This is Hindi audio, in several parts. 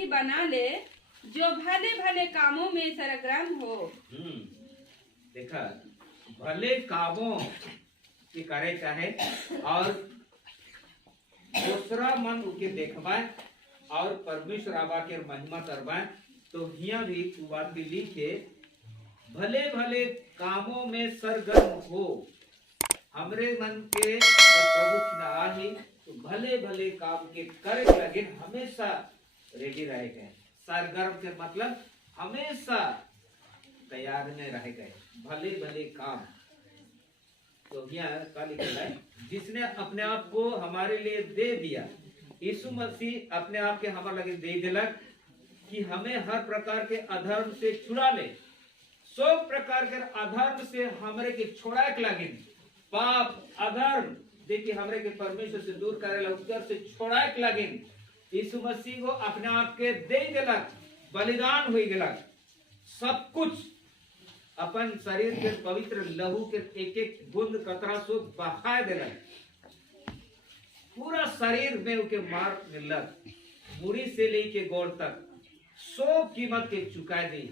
साथी बना ले जो भले भले कामों में सरगर्म हो। देखा, भले कामों की करे चाहे और दूसरा मन उके देखवाए और परमेश्वर आबा के महिमा करवाए। तो हिया भी तू बात भी लिखे, भले भले कामों में सरगर्म हो। हमरे मन के प्रभु खिना ही तो भले भले काम के करे लगे हमेशा रेडी रहे गए। सरगर्म के मतलब हमेशा तैयार में रह गए, भले भले काम। तो यहाँ क्या लिखा है, जिसने अपने आप को हमारे लिए दे दिया। यीशु मसीह अपने आप के हमारे लगे दे दिलक कि हमें हर प्रकार के अधर्म से छुड़ा ले। सब प्रकार के अधर्म से हमरे के छोड़ा के लगे, पाप अधर्म देखिए हमरे के परमेश्वर से दूर करे ला, उत्तर से छोड़ा के लगे। यीशु मसीह को अपने आप के दे दिलक, बलिदान हुई दिलक, सब कुछ अपन शरीर के पवित्र लहू के एक एक बूंद कतरा सो बहा दिलक। पूरा शरीर में उके मार मिलक, मुड़ी से लेके गोड़ तक सब कीमत के चुका दी,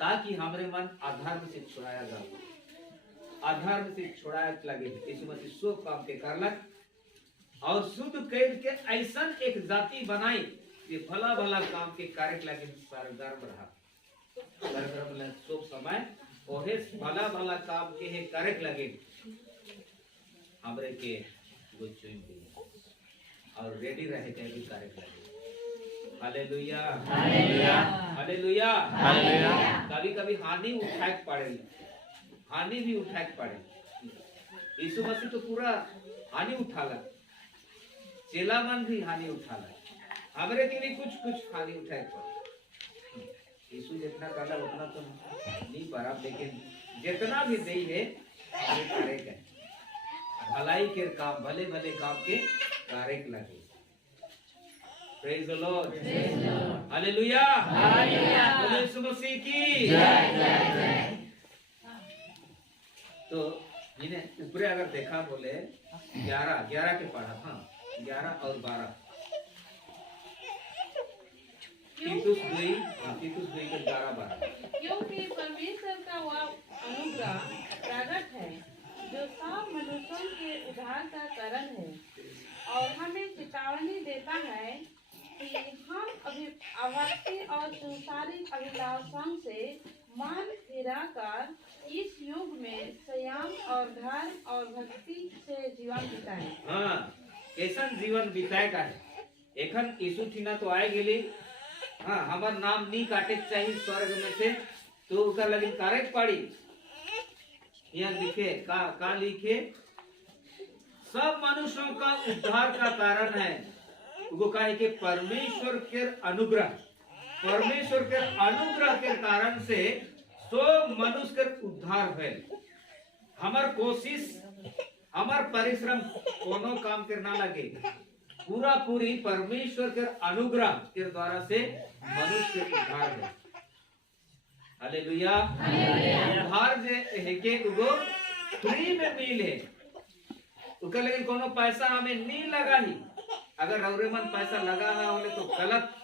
ताकि हमारे मन अधर्म से छुड़ाया जाए, अधर्म से छुड़ाया लगे। यीशु मसीह सब काम के करलक और शुद्ध कर के ऐसा एक जाति बनाई कि भला भला काम के कार्य लगे सरगर्म रहा। सरगर्म सब समय ओहे भला भला काम के है कार्य लगे हमरे के और रेडी रहे के भी कार्य लगे। Hallelujah, hallelujah, hallelujah, hallelujah. कभी कभी हानि उठाए पड़े, हानि भी उठाए पड़े। यीशु मसीह तो पूरा हानि उठाला, चेला मन भी हानि उठाला, हमरे के भी कुछ कुछ हानि उठाए पड़े। यीशु जितना करला उतना तो नहीं पारा, लेकिन जितना भी दे है करेगा भलाई के काम, भले भले काम के कार्य लगे। Praise the lord, hallelujah, hallelujah, Yeshu Masih की जय। तो इन्हें ऊपरे अगर देखा बोले 11 के पढ़ा, हाँ 11 और 12 तीतुस 2 के 11-12। क्योंकि परमेश्वर का वह अनुग्रह प्रकट है जो सब मनुष्यों के उद्धार का कारण है, और हमें चेतावनी देता है कि हम अभक्ति और संसारिक अभिलाषाओं से मन फिराकर इस युग में संयम और धर्म और भक्ति से जीवन बिताएं। हाँ, कैसा जीवन बिताएगा है। एखन यीशु ठीना तो आए गेली, हाँ हमार नाम नहीं काटे चाहिए स्वर्ग में से, तो उसका लगी कारक पड़ी। यहाँ लिखे का लिखे, सब मनुष्यों का उद्धार का कारण है। वो कहे कि परमेश्वर के अनुग्रह, परमेश्वर के अनुग्रह के कारण से सब मनुष्य के उद्धार है। हमार कोशिश, हमार परिश्रम कोनो काम के ना लगे, पूरा पूरी परमेश्वर के अनुग्रह के द्वारा से मनुष्य के उद्धार है। हालेलुया, उद्धार जे है के उगो फ्री में मिले, उसका लेकिन कोनो पैसा हमें नहीं लगा ही। अगर रौरे मन पैसा लगा है होले तो गलत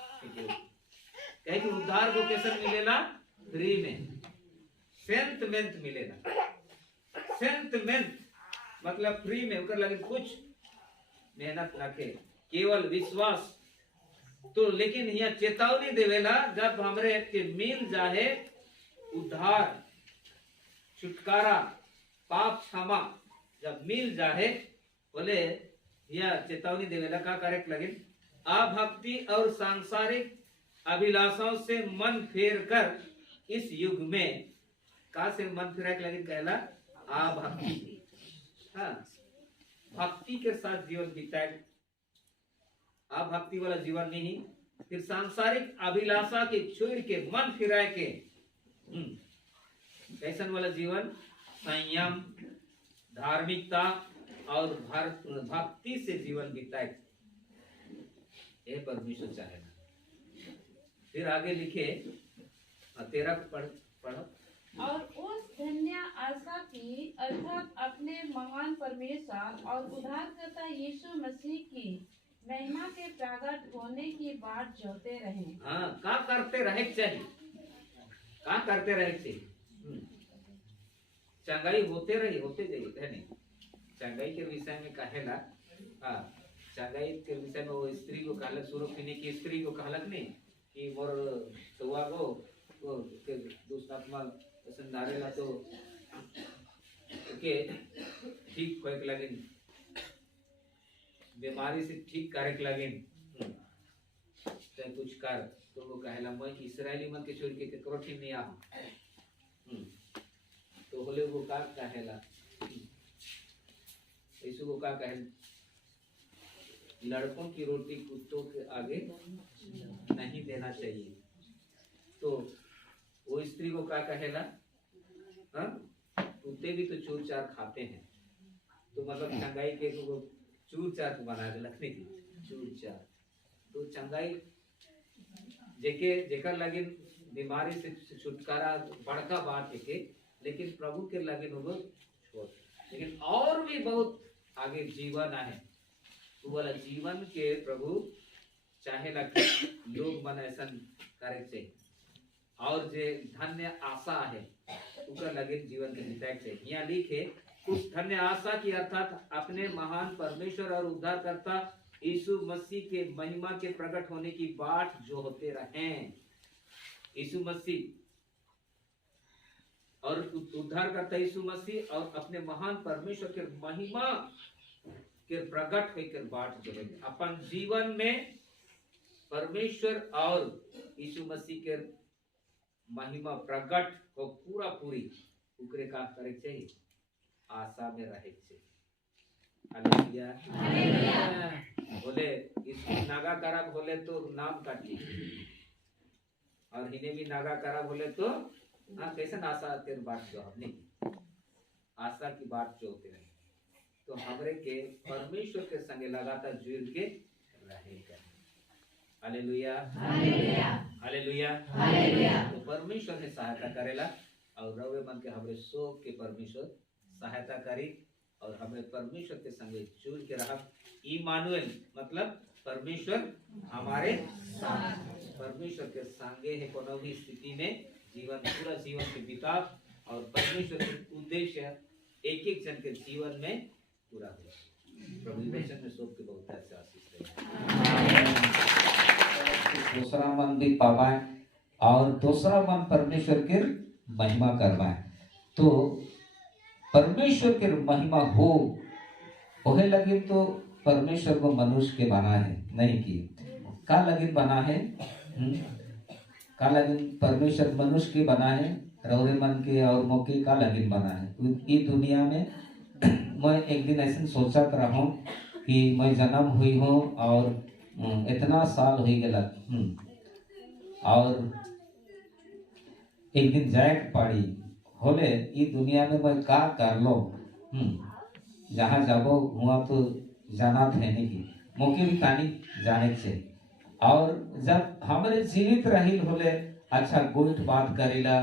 है कि उद्धार को कैसे मिलेला, फ्री में, सेंट मेंट मिलेला। सेंट मेंट मतलब फ्री में, उकर लगे कुछ मेहनत रखे, केवल विश्वास। तो लेकिन यहाँ चेतावनी देवेला, जब हमरे के मिल जाए उद्धार, छुटकारा, पाप क्षमा जब मिल जाए, बोले यह चेतावनी देवेला का करे लगे, अभक्ति और सांसारिक अभिलाषाओं से मन फेर कर इस युग में, का से मन फेरा लगे कहला अभक्ति। हाँ, भक्ति के साथ जीवन बिताए, अभक्ति वाला जीवन नहीं, फिर सांसारिक अभिलाषा के छोड़ के मन फिराए के कैसन वाला जीवन, संयम, धार्मिकता और भक्ति से जीवन बिताए, ये परमेश्वर चाहेगा। फिर आगे लिखे 13 पढ़ो। और उस धन्य आशा की अर्थात अपने महान परमेश्वर और उद्धारकर्ता यीशु मसीह की महिमा के प्रकट होने की बाट जोते रहे। हाँ, का करते रहे चाहिए, का करते रहे चाहिए। चंगाई होते रही, होते जाइए, है नहीं। चंगाई के विषय में कहेला, हाँ, चंगाई के विषय में वो स्त्री को कहलक, सुरोफिनी की स्त्री को कहलक नहीं कि मोर सौआ को के दुष्ट आत्मा संधारेला तो के ठीक होए के लगिन, बीमारी से ठीक करे के लगिन, चाहे कुछ कर, तो वो कहेला मैं इस्राएली मन के छोड़ के केकरो ठीक नहीं आ। तो होले वो का कहेला, यीशु को का कहे, लड़कों की रोटी कुत्तों के आगे नहीं देना चाहिए। तो वो स्त्री को का कहेला, हाँ, कुत्ते भी तो चूर चार खाते हैं। तो मतलब चंगाई के वो चूर चार बना दे लखने की चूर चार। तो चंगाई जेके जेकर लगिन बीमारी से छुटकारा बड़का बात है के, लेकिन प्रभु के लगिन वो छोड़, लेकिन और भी बहुत आगे जीवन है। तो वाला जीवन के प्रभु चाहे लोग मन ऐसा करे चाहिए, और जे धन्य आशा है उनका लगे जीवन के बिताए चाहिए। यहाँ लिखे उस धन्य आशा की अर्थात अपने महान परमेश्वर और उद्धारकर्ता यीशु मसीह के महिमा के प्रकट होने की बाट जो होते रहे। यीशु मसीह और उद्धारकर्ता यीशु मसीह और अपने महान परमेश्वर के महिमा के प्रकट होकर बाट जो है अपन जीवन में परमेश्वर और यीशु मसीह के महिमा प्रकट हो पूरा पूरी उकरे का करे चाहिए, आशा में रहे चाहिए। Hallelujah, hallelujah. बोले इसकी नागा खराब होले तो नाम काटी, और इन्हें भी नागा खराब होले तो हाँ कैसे आशा तेरे बाट जो हमने आशा की बात जो होते रहे। तो हमरे के परमेश्वर के संगे लगातार जुड़ के रहेगा। Hallelujah, hallelujah, hallelujah, hallelujah. तो परमेश्वर ने सहायता करेला, और रवे मन के हमरे शोक के परमेश्वर सहायता करी, और हमें परमेश्वर के संगे जुड़ के रहा। इमानुएल मतलब परमेश्वर हमारे साथ, परमेश्वर के संगे है कोनो भी स्थिति में जीवन पूरा जीवन के बिता, और परमेश्वर के उद्देश्य एक एक जन के जीवन में पूरा हो। प्रभु वचन में सबके बहुत अच्छा आशीष दे। दूसरा मन भी पावाए और दूसरा मन परमेश्वर के महिमा करवाए। तो परमेश्वर के महिमा हो ओहे लगे तो परमेश्वर को मनुष्य के बना है नहीं की का लगे बना है, का लगे परमेश्वर मनुष्य के बना है, रौरे मन के और मौके का लगे बना है। इस दुनिया में मैं एक दिन ऐसे सोचा रहा हूँ कि मैं जन्म हुई हूँ और इतना साल हो गया, और एक दिन जाए पड़ी होले इस दुनिया में मैं का कर लो, जहाँ जाबो हुआ तो जाना थे नहीं की मौके भी कहानी जाने से। और जब हमारे जीवित रही होले अच्छा गोइठ बात करेला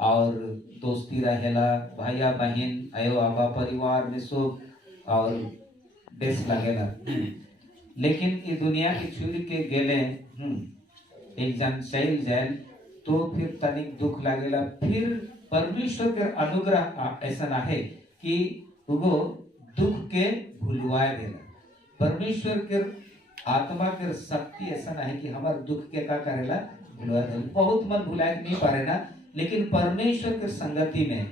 और दोस्ती रहेला, भैया बहन आयो आबा परिवार में सब और बेस लगेला। लेकिन ये दुनिया की छुड़ के गेले एक जन चल जाए तो फिर तनिक दुख लगेला। फिर परमेश्वर के अनुग्रह ऐसा है कि वो दुख के भुलवाए देला। परमेश्वर के आत्मा के शक्ति ऐसा है कि हमारे दुख के का करेला भुलवा देला। बहुत मन भुलाए नहीं पारे ना, लेकिन परमेश्वर के संगति में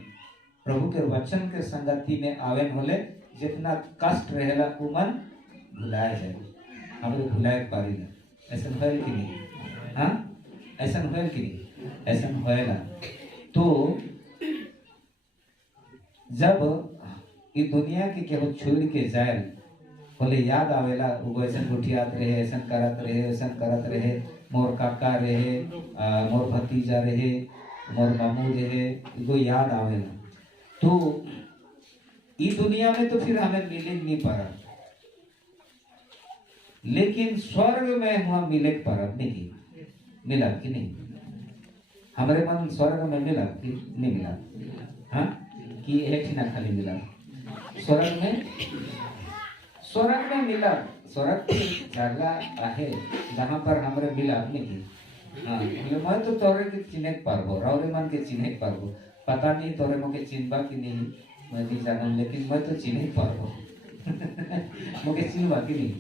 प्रभु के वचन के संगति में आवे होले जितना कष्ट रहेला वो मन भुलाए जाए, हमरे भुलाए पारी ना। ऐसा होल कि नहीं? हाँ ऐसा होल कि नहीं? ऐसा होएला। तो जब ये दुनिया के केवल छोड़ के जाए बोले याद आवेला वो ऐसा उठियात रहे, ऐसा करत रहे, ऐसा करत रहे, मोर काका रहे, मोर भतीजा रहे, मोर मामू रहे, वो याद आवेला। तो इस दुनिया में तो फिर हमें मिले नहीं पड़ा, लेकिन स्वर्ग में वहां मिले पड़ा नहीं मिला कि नहीं? हमारे मन स्वर्ग में मिला कि नहीं मिला? हाँ कि एक ही ना खाली मिला स्वर्ग में? स्वर्ग में मिला, स्वर्ग की जगह है जहाँ पर हमरे मिला आदमी की। हाँ मैं तो तोरे के चिन्ह पारबो, रावरे मन के चिन्ह पारबो, पता नहीं तोरे मोके चिन्हबा की नहीं, मैं नहीं जानूं, लेकिन मैं तो चिन्ह पारबो। मोके चिन्हबा की नहीं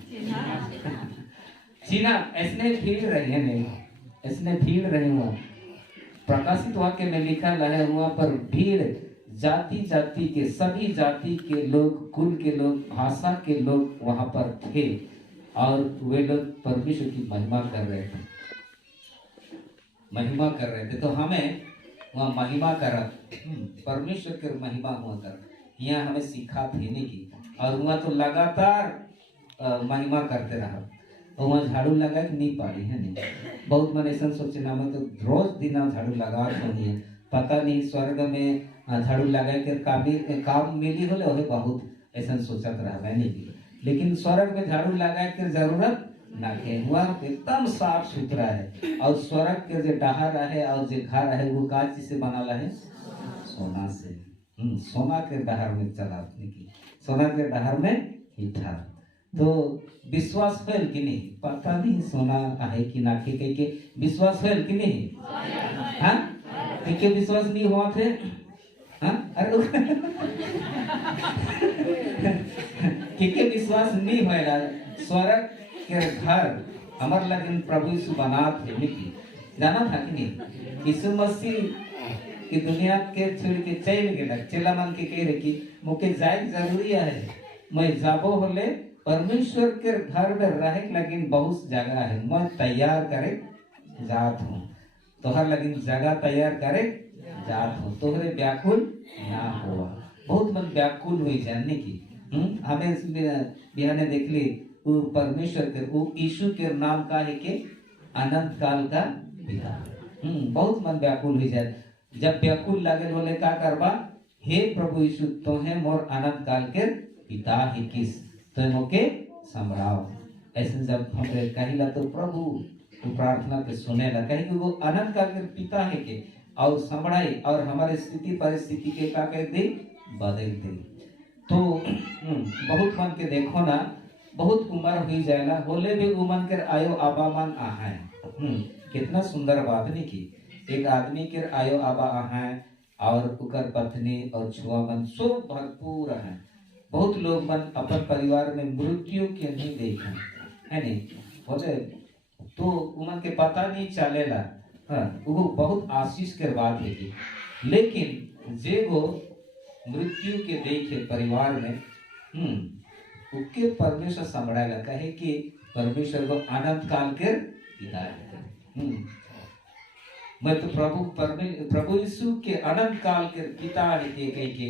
चिन्हा ऐसने भीड़ रही है नहीं, ऐसने भीड़ रही हुआ प्रकाशित वाक्य में लिखा है वहाँ पर भीड़ जाति जाति के, सभी जाति के लोग, कुल के लोग, भाषा के लोग वहाँ पर थे और वे लोग परमेश्वर की महिमा कर रहे थे, महिमा कर रहे थे। तो हमें वहाँ महिमा कर परमेश्वर की महिमा हुआ कर यहाँ हमें सीखा देने की, और वहाँ तो लगातार महिमा करते रहा। और वहाँ झाड़ू लगा के नहीं पाड़ी है नहीं, बहुत मन ऐसा सोचे ना मैं तो रोज दिन झाड़ू लगा होनी है, पता नहीं स्वर्ग में झाड़ू लगा के काम मिली होले वही बहुत ऐसा सोचत रहा मैंने भी, लेकिन स्वर्ग में झाड़ू लगा के जरूरत ना है, वहाँ एकदम साफ सुथरा है। और स्वर्ग के जो डहार है और जो घर है वो का चीज से बना है, सोना से। सोना के डहार में चला की, सोना के डहार में ही था। तो विश्वास होल कि नहीं पता नहीं सोना है कि ना के कह के विश्वास होल कि नहीं, हाँ के विश्वास नहीं हुआ थे, हाँ अरे के विश्वास नहीं होएगा। स्वर्ग के घर हमार लगन प्रभु यीशु बना थे निकी, जाना था कि नहीं, यीशु मसीह की दुनिया के छोड़ के चल गए, चेला मन के कह रहे कि मुके जाए जरूरी है, मैं जाबो होले परमेश्वर के घर में रहे, लेकिन बहुत जगह है, मैं तैयार करे जात हूँ, तोहर लेकिन जगह तैयार करे जात हूँ, तोहरे व्याकुल ना हुआ। बहुत मन व्याकुल हुई जानने की। हमें बिहाने देख ली वो परमेश्वर के, वो यीशु के नाम का है कि अनंत काल का पिता। बहुत मन व्याकुल हुई जाए, जब व्याकुल लगे बोले का करबा, हे प्रभु यीशु तो है मोर अनंत काल के पिता है किस, तो मोके संभराओ। ऐसे जब हमरे कहिला तो प्रभु वो प्रार्थना के सुनेला, कहे कि वो अनंत काल के पिता है के, और संभड़ाई और हमारे स्थिति परिस्थिति के का कर दे बदल दे। तो बहुत मन के देखो ना, बहुत उम्र हुई जाएला होले भी उमन के आयो आबा मन आहाय। कितना सुंदर बात नहीं की, एक आदमी के आयो आबा आहाय और उकर पत्नी और छुआ मन सब भरपूर है। बहुत लोग मन अपन परिवार में मृत्यु के नहीं देखे है नहीं बोले, तो उमन के पता नहीं चलेला। वो बहुत आशीष के बात है कि, लेकिन जे वो मृत्यु के देखे परिवार में उसके परमेश्वर संभड़ाएगा, कहे कि परमेश्वर को अनंत काल के पिता है। मैं तो प्रभु यीशु के अनंत काल के पिता है के कह के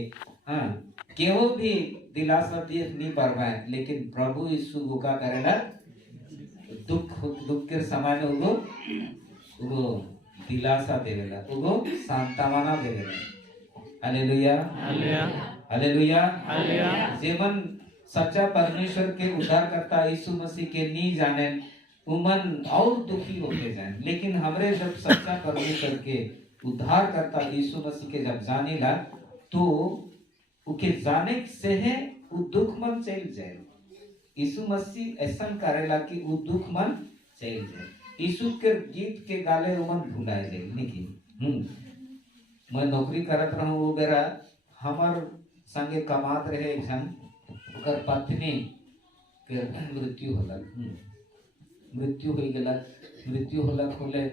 केवल भी दिलासा दिए नहीं पर पाए, लेकिन प्रभु यीशु को क्या करेगा, दुख के समय में वो दिलासा देवेला, वो सांत्वना देवेला। Hallelujah hallelujah hallelujah. जीवन सच्चा परमेश्वर के उद्धार करता यीशु मसीह के नहीं जाने उमन और दुखी होते जाए, लेकिन हमरे जब सच्चा परमेश्वर के उद्धार करता यीशु मसीह के जब जाने ला, तो उके जाने से है वो दुख मन चल जाए। यीशु मसीह ऐसा करेला कि वो दुख मन चल जाए। यीशु के गीत के गाले उमन भुलाए जाए लेकिन मैं नौकरी करत रहूं, वो बेरा हमार संगे कमात रहे एक जन, उकर पत्नी के मृत्यु होला, मृत्यु हो गया, मृत्यु होला खोले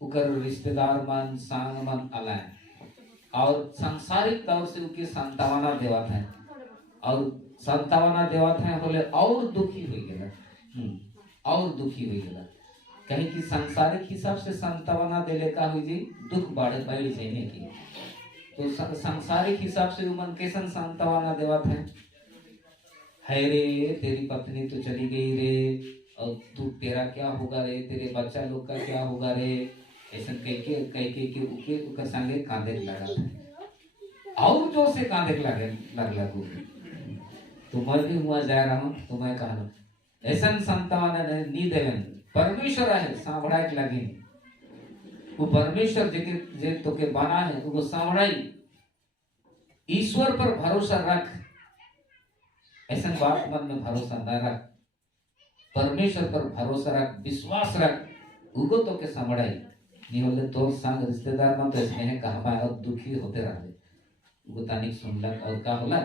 उकर रिश्तेदार मन सांग मन अलाए और सांसारिक तौर से उनके सांत्वना देवत है, और सांत्वना देवत है बोले और दुखी हो गया, और दुखी हो गया। कहीं कि सांसारिक हिसाब से सांत्वना देले का हुई जी दुख बढ़ जाने की, तो सांसारिक हिसाब से उमन कैसन सांत्वना देवत है रे तेरी पत्नी तो चली गई रे, और तू तेरा क्या होगा रे, तेरे बच्चा लोग का क्या होगा रे, ऐसा कह के उके संगे कांदे लगा और जो से कांदे लगला। तो मैं भी हुआ जा रहा हूँ, तो मैं कहा ऐसा सांत्वना नहीं देवन, परमेश्वर है सांभड़ाए लगी, वो परमेश्वर जे तो के बना है वो सांभड़ाई। ईश्वर पर भरोसा रख, ऐसा बात मन में भरोसा न रख, परमेश्वर पर भरोसा रख, विश्वास रख। उगो तो के समड़ाई नहीं होले तो संग रिश्तेदार मन तो स्नेह कहबा और दुखी होते रहले। उगो तानिक सुनलक और का होला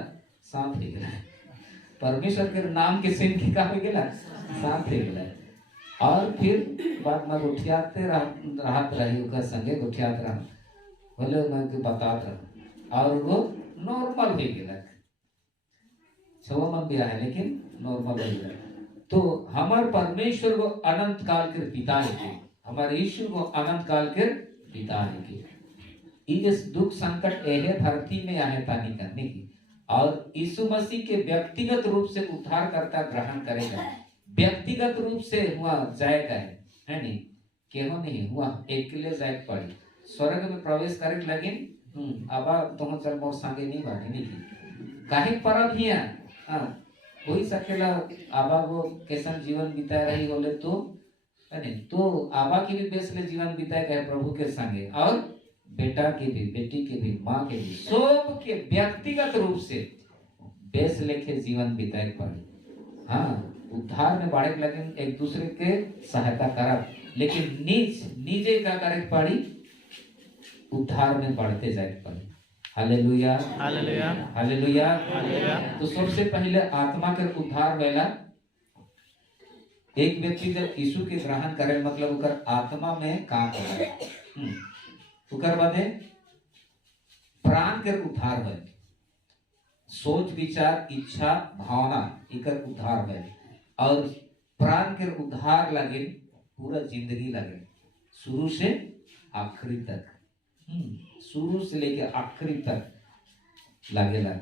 शांत हो गेला। परमेश्वर के नाम के सिन की का हो गेला शांत हो गेला। और फिर बाद में उठियाते रहत रही ओकर संगे उठियात रह बोले मैं के बतात रह और वो नॉर्मल हो गेला। छवा मन भी है लेकिन नॉर्मल हो गेला। तो हमार परमेश्वर को अनंत काल के पिता है, हमारे ईश्वर को अनंत काल के पिता है। इस दुख संकट एहे धरती में आए तानी करने की और यीशु मसीह के व्यक्तिगत रूप से उद्धार करता ग्रहण करेगा, व्यक्तिगत रूप से हुआ जाएगा है नहीं केहो नहीं हुआ अकेले जाए पड़ी स्वर्ग में प्रवेश करे लेकिन अब तो चल मोर संगे नहीं बानी नहीं काहे परब हिया कोई सकेला आबा को कैसन जीवन बिताए रही बोले तो नहीं तो आबा की भी बेस ले जीवन बिताए गए प्रभु के संगे और बेटा की भी बेटी की भी माँ के भी सब के व्यक्तिगत रूप से बेस लेके जीवन बिताए पड़े। हाँ उद्धार में बढ़े लेकिन एक दूसरे के सहायता करब लेकिन निजे का करे पड़ी उद्धार में बढ़ते जाए पड़े। Hallelujah hallelujah hallelujah hallelujah. तो सबसे पहले आत्मा के उद्धार वेला एक व्यक्ति जब यीशु के ग्रहण करे मतलब उकर आत्मा में काम करे उकर बादे प्राण के उद्धार है, सोच विचार इच्छा भावना इकर उद्धार है और प्राण के उद्धार लगे पूरा जिंदगी लगे शुरू से आखिरी तक शुरू से लेके आखिरी तक लगेला।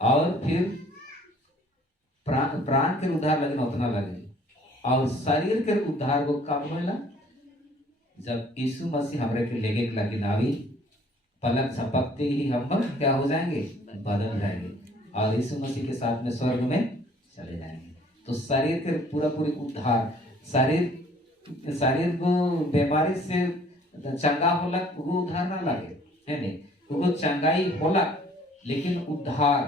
और फिर प्राण के उद्धार लगे उतना लगे और शरीर के उद्धार को कब होला जब यीशु मसीह हमरे के लेके लगे नावी पलक झपकते ही हम क्या हो जाएंगे बदल जाएंगे और यीशु मसीह के साथ में स्वर्ग में चले जाएंगे। तो शरीर के पूरा पूरी उद्धार शरीर को बीमारी से चंगा होला वो उद्धार ना लगे है नहीं वो चंगाई होला लेकिन उद्धार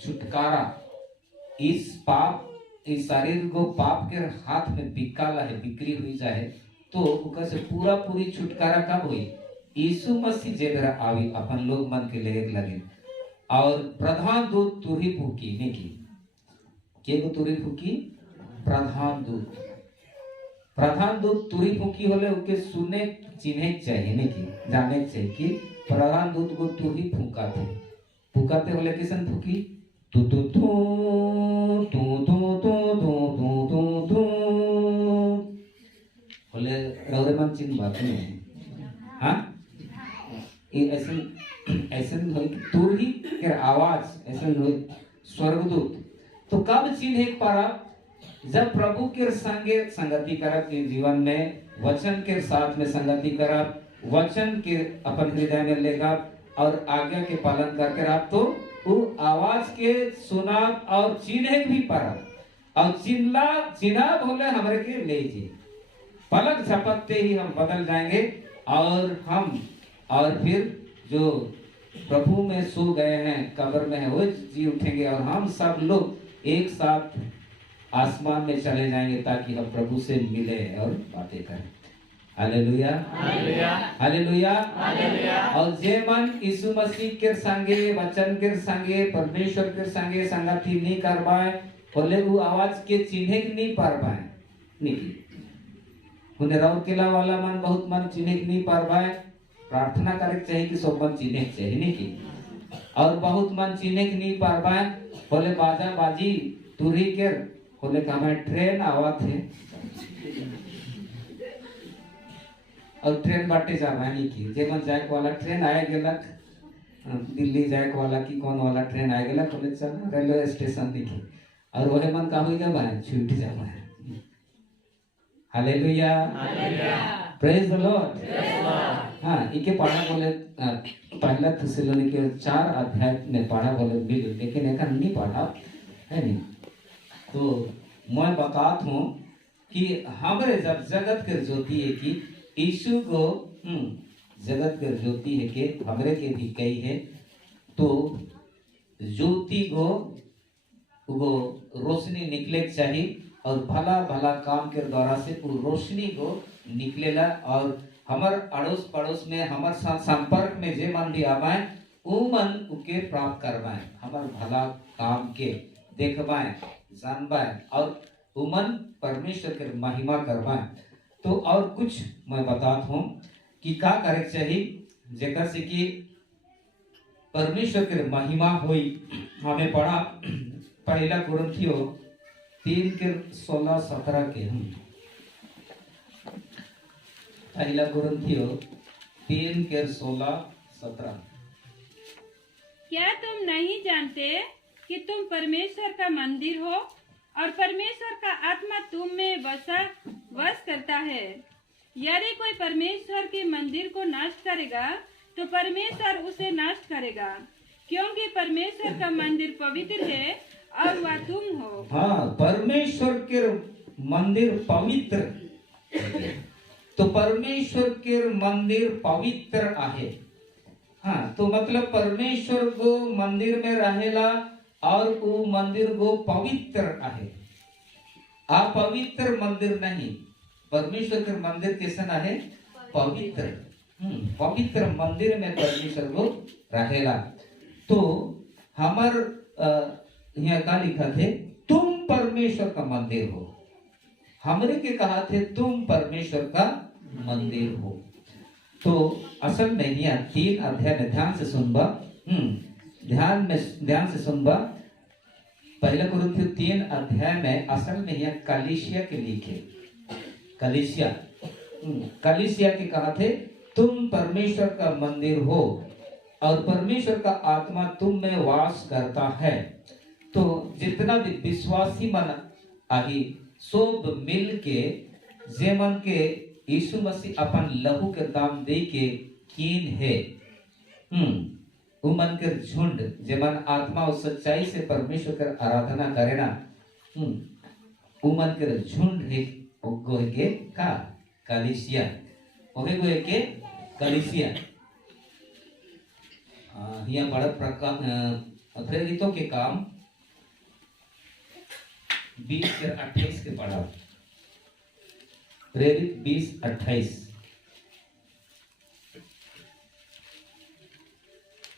छुटकारा इस शरीर को पाप के हाथ में बिकाला है बिक्री हुई जाए तो उका से पूरा पूरी छुटकारा कब हुई यीशु मसीह जे बेरा आवी अपन लोग मन के लेके लगे और प्रधान दूत तुरी फूकी ने की के को तुरी फूकी प्रधान दूत तुरी फूकी होले उके सुने चिन्हे चाहिए नहीं की जाने चाहिए कि प्रधान दूत को तुरी फूकाते होले किसन फूकी तू तू तू तू तू तू तू तू तू बोले रौरे मन चिन्ह बात नहीं हाँ ये ऐसे तुरी के आवाज ऐसे स्वर्गदूत तो कब चिन्ह एक पारा जब प्रभु के संगे संगति करब जीवन में वचन के साथ में संगति करब वचन के अपन हृदय में लेगा और आज्ञा के पालन करके आप तो वो आवाज के सुना और चिन्ह भी पारा और चिन्हा बोले हमारे के ले जी पलक झपकते ही हम बदल जाएंगे और फिर जो प्रभु में सो गए हैं कब्र में है वो जी उठेंगे और हम सब लोग एक साथ आसमान में चले जाएंगे ताकि हम प्रभु से मिले और बातें करें। Hallelujah hallelujah hallelujah hallelujah. और जे मन यीशु मसीह के संगे वचन के संगे परमेश्वर के संगे संगति नहीं कर पाए बोले वो आवाज के चिन्हे नहीं पार पाए नहीं उन्हें राउर किला वाला मन बहुत मन चिन्हे नहीं पार पाए प्रार्थना करे चाहिए कि सब मन चिन्हे चाहिए नहीं की और बहुत मन चिन्हे नहीं पार पाए बोले बाजा बाजी तुरी के बोले कि हमें ट्रेन आवा थे और ट्रेन बाटे जावानी की जे मन जाए वाला ट्रेन आए गेलक दिल्ली जाए वाला की कौन वाला ट्रेन आए गेलक बोले चल रेलवे स्टेशन दिखी और वही मन का हुई जावा छूट जावा। Hallelujah hallelujah praise the lord. हाँ इके पढ़ा बोले पहला थिस्सलुनीके 4 अध्याय में पढ़ा बोले मिल लेकिन एक नहीं पढ़ा है नहीं तो मैं बताता हूँ कि हमारे जब जगत के ज्योति है कि यीशु को जगत के ज्योति है कि हमरे के भी कही है तो ज्योति को वो रोशनी निकले के चाहिए और भला भला काम के द्वारा से वो रोशनी को निकलेला और हमार अड़ोस पड़ोस में हमार साथ संपर्क में जे मन भी आवाए वो मन उके प्राप्त करवाए हमार भला काम के देखवाए जानवाए और वो मन परमेश्वर के महिमा करवाए। तो और कुछ मैं बताता हूँ कि क्या करे चाहिए जेकर से कि परमेश्वर के महिमा हुई। हमें पढ़ा पहला कुरिन्थियों 3 के 16-17 के हम पहला कुरिन्थियों 3 के 16-17। क्या तुम नहीं जानते कि तुम परमेश्वर का मंदिर हो और परमेश्वर का आत्मा तुम में वस करता है। यदि कोई परमेश्वर के मंदिर को नष्ट करेगा तो परमेश्वर उसे नष्ट करेगा, क्योंकि परमेश्वर का मंदिर पवित्र है और वह तुम हो। हाँ, परमेश्वर के मंदिर पवित्र तो परमेश्वर के मंदिर पवित्र आहे। हाँ, तो मतलब परमेश्वर को मंदिर में रहेला और वो मंदिर को पवित्र आहे। अपवित्र मंदिर नहीं, परमेश्वर के मंदिर कैसा है? पवित्र। पवित्र मंदिर में परमेश्वर को रहेला। तो हमार यहाँ का लिखा थे तुम परमेश्वर का मंदिर हो। हमरे के कहा थे तुम परमेश्वर का मंदिर हो। तो असल में यहाँ 3 अध्याय में ध्यान से सुनबा, ध्यान से सुनबा। पहला कुरिन्थियों 3 अध्याय में असल में यहाँ कलीसिया के लिखे, कलीसिया के कहा थे तुम परमेश्वर का मंदिर हो और परमेश्वर का आत्मा तुम में वास करता है। तो जितना भी विश्वासी मन आही सब मिल के जेमन के यीशु मसीह अपन लहू के दाम दे के कीन है, उमन के झुंड जेमन आत्मा और सच्चाई से परमेश्वर कर आराधना करेना, उमन के झुंड है गोहे के का कलीसिया, ओहे गोहे के कलीसिया। यहाँ बड़ा प्रकार प्रेरितों के काम 20 के 28 के पढ़ा, प्रेरित 20-28।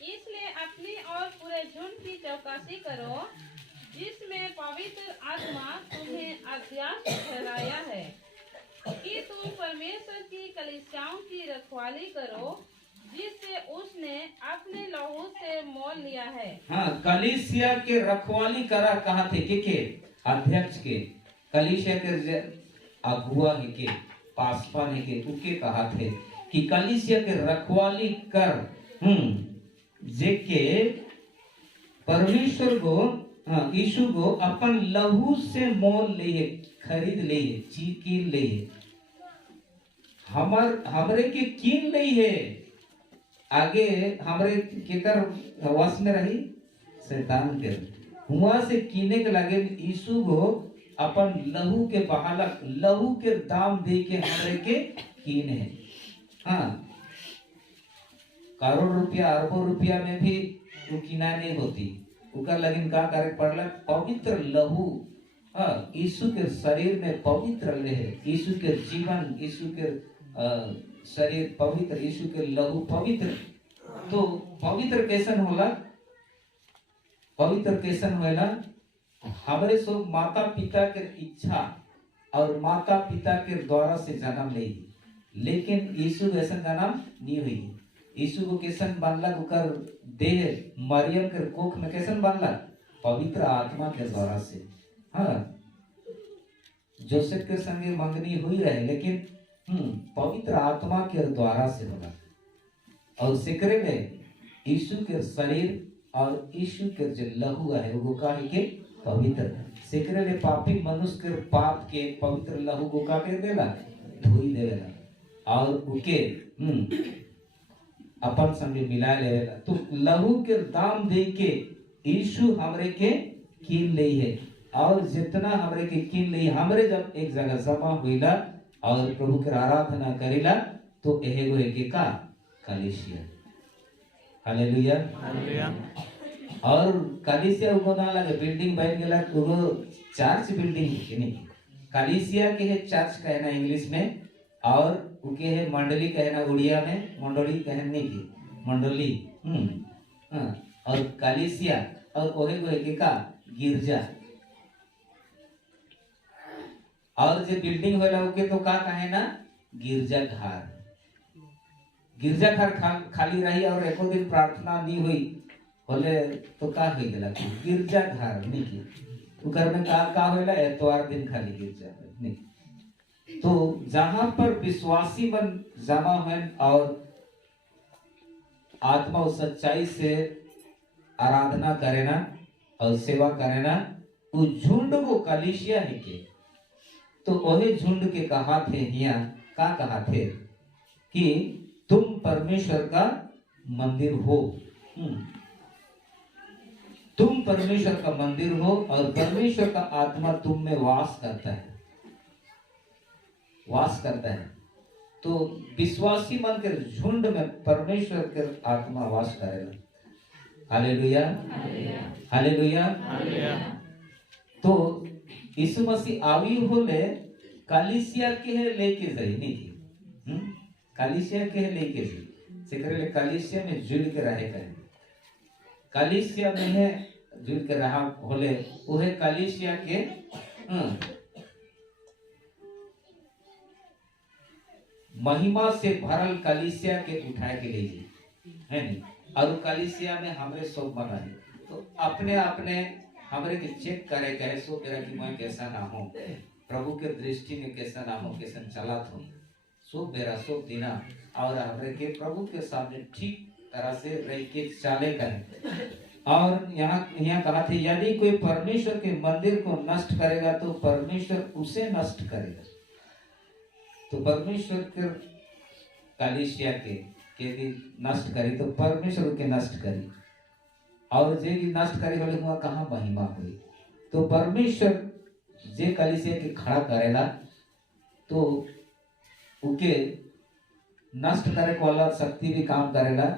इसलिए अपनी और पूरे झुंड की चौकसी करो जिसमें पवित्र आत्मा तुम्हें अध्यास ठहराया है कि तुम परमेश्वर की कलीसियाओं की रखवाली करो जिससे उसने अपने लहू से मोल लिया है। हाँ, कलीसिया के रखवाली करा कहा थे के अध्यक्ष के, कलीसिया के अगुआ है के, पासवान है के, उके कहा थे कि कलीसिया के रखवाली कर, जे के परमेश्वर को यीशु को अपन लहू से मोल लिए, खरीद लिए, कीन लिए, हमरे के कीन ली है। आगे हमरे केकर वश में रही शैतान के, हुआ से कीने के लगे यीशु को अपन लहू के बहालक, लहू के दाम दे के हमरे के कीने है। हाँ, करोड़ रुपया अरबों रुपया में भी वो किना नहीं होती, उका लगिन का करे पड़ला पवित्र लहू। यीशु के शरीर में पवित्र रहे, यीशु के जीवन, यीशु के शरीर पवित्र, यीशु के लहू पवित्र। तो पवित्र कैसन होला? पवित्र कैसन होला? हमारे सब माता पिता के इच्छा और माता पिता के द्वारा से जन्म ले, लेकिन यीशु ऐसा जन्म नहीं हुई। यीशु को कैसन बनला? उकर देह मरियम के कोख में कैसन बनला? पवित्र आत्मा के द्वारा से। हाँ, जोसेफ के संगे मंगनी हुई रहे, लेकिन पवित्र आत्मा के द्वारा से होला। और सिकरे में यीशु के शरीर और यीशु के जो लहू है वो का है के पवित्र। सिकरे ले पापी मनुष्य के पाप के पवित्र लहू को का कर देला, धोई देला और उके अपन संगे मिला लेला। तो लहू के दाम दे के यीशु हमरे के कीन ली है, और जितना हमरे के कीन ली, हमरे जब एक जगह जमा हुईला और प्रभु के आराधना करेला तो एहे गो के का कलीसिया। हालेलुया। और कलिसिया उको ना लगे बिल्डिंग बन गेला उको चर्च बिल्डिंग के नहीं कलिसिया के है चर्च कहना इंग्लिश में और उके है मंडली कहना उड़िया में मंडली कहने की मंडली और कलिसिया और ओहे गोहे के का गिरजा और जो बिल्डिंग होला उके तो का कहे ना गिरजा घर खाली रही और एको दिन प्रार्थना नहीं हुई होले तो का हो गेला गिरजा घर नहीं की घर में का होला एतवार दिन खाली गिरजा नहीं तो जहां पर विश्वासी मन जमा हुए और आत्मा और सच्चाई से आराधना करे ना और सेवा करे ना वो झुंड को कलिसिया है के तो वही झुंड के कहा थे हिया का कहा थे कि तुम परमेश्वर का मंदिर हो तुम परमेश्वर का मंदिर हो और परमेश्वर का आत्मा तुम में वास करता है तो विश्वासी मन के झुंड में परमेश्वर के आत्मा वास करेगा हालेलुया हालेलुया तो यीशु मसीह आवी होले कलिसिया के लेके जाई नहीं थी कलिसिया के लेके जाई सेकरे कलिसिया में जुड़ के रहे करें कलिसिया में है जुड़ के रहा होले ओहे कलिसिया के महिमा से भरल कलिसिया के उठाए के लिए है नहीं और कलिसिया में हमरे सब बना है तो अपने अपने हमरे के चेक करे कहे सो तेरा कि मैं कैसा ना हो प्रभु के दृष्टि में कैसा ना हो कैसा चलात हो सो बेरा सो दिना और हमरे के प्रभु के सामने ठीक तरह से रह के चाले करें और यहाँ कहा थे यदि कोई परमेश्वर के मंदिर को नष्ट करेगा तो परमेश्वर उसे नष्ट करेगा तो परमेश्वर के कलिसिया के यदि नष्ट करी तो परमेश्वर के नष्ट करी और जे नष्ट करे बोले हुआ कहाँ महिमा हुई तो परमेश्वर जे कलिसिया के खड़ा करेला तो उके नष्ट करे वाला शक्ति भी काम करेला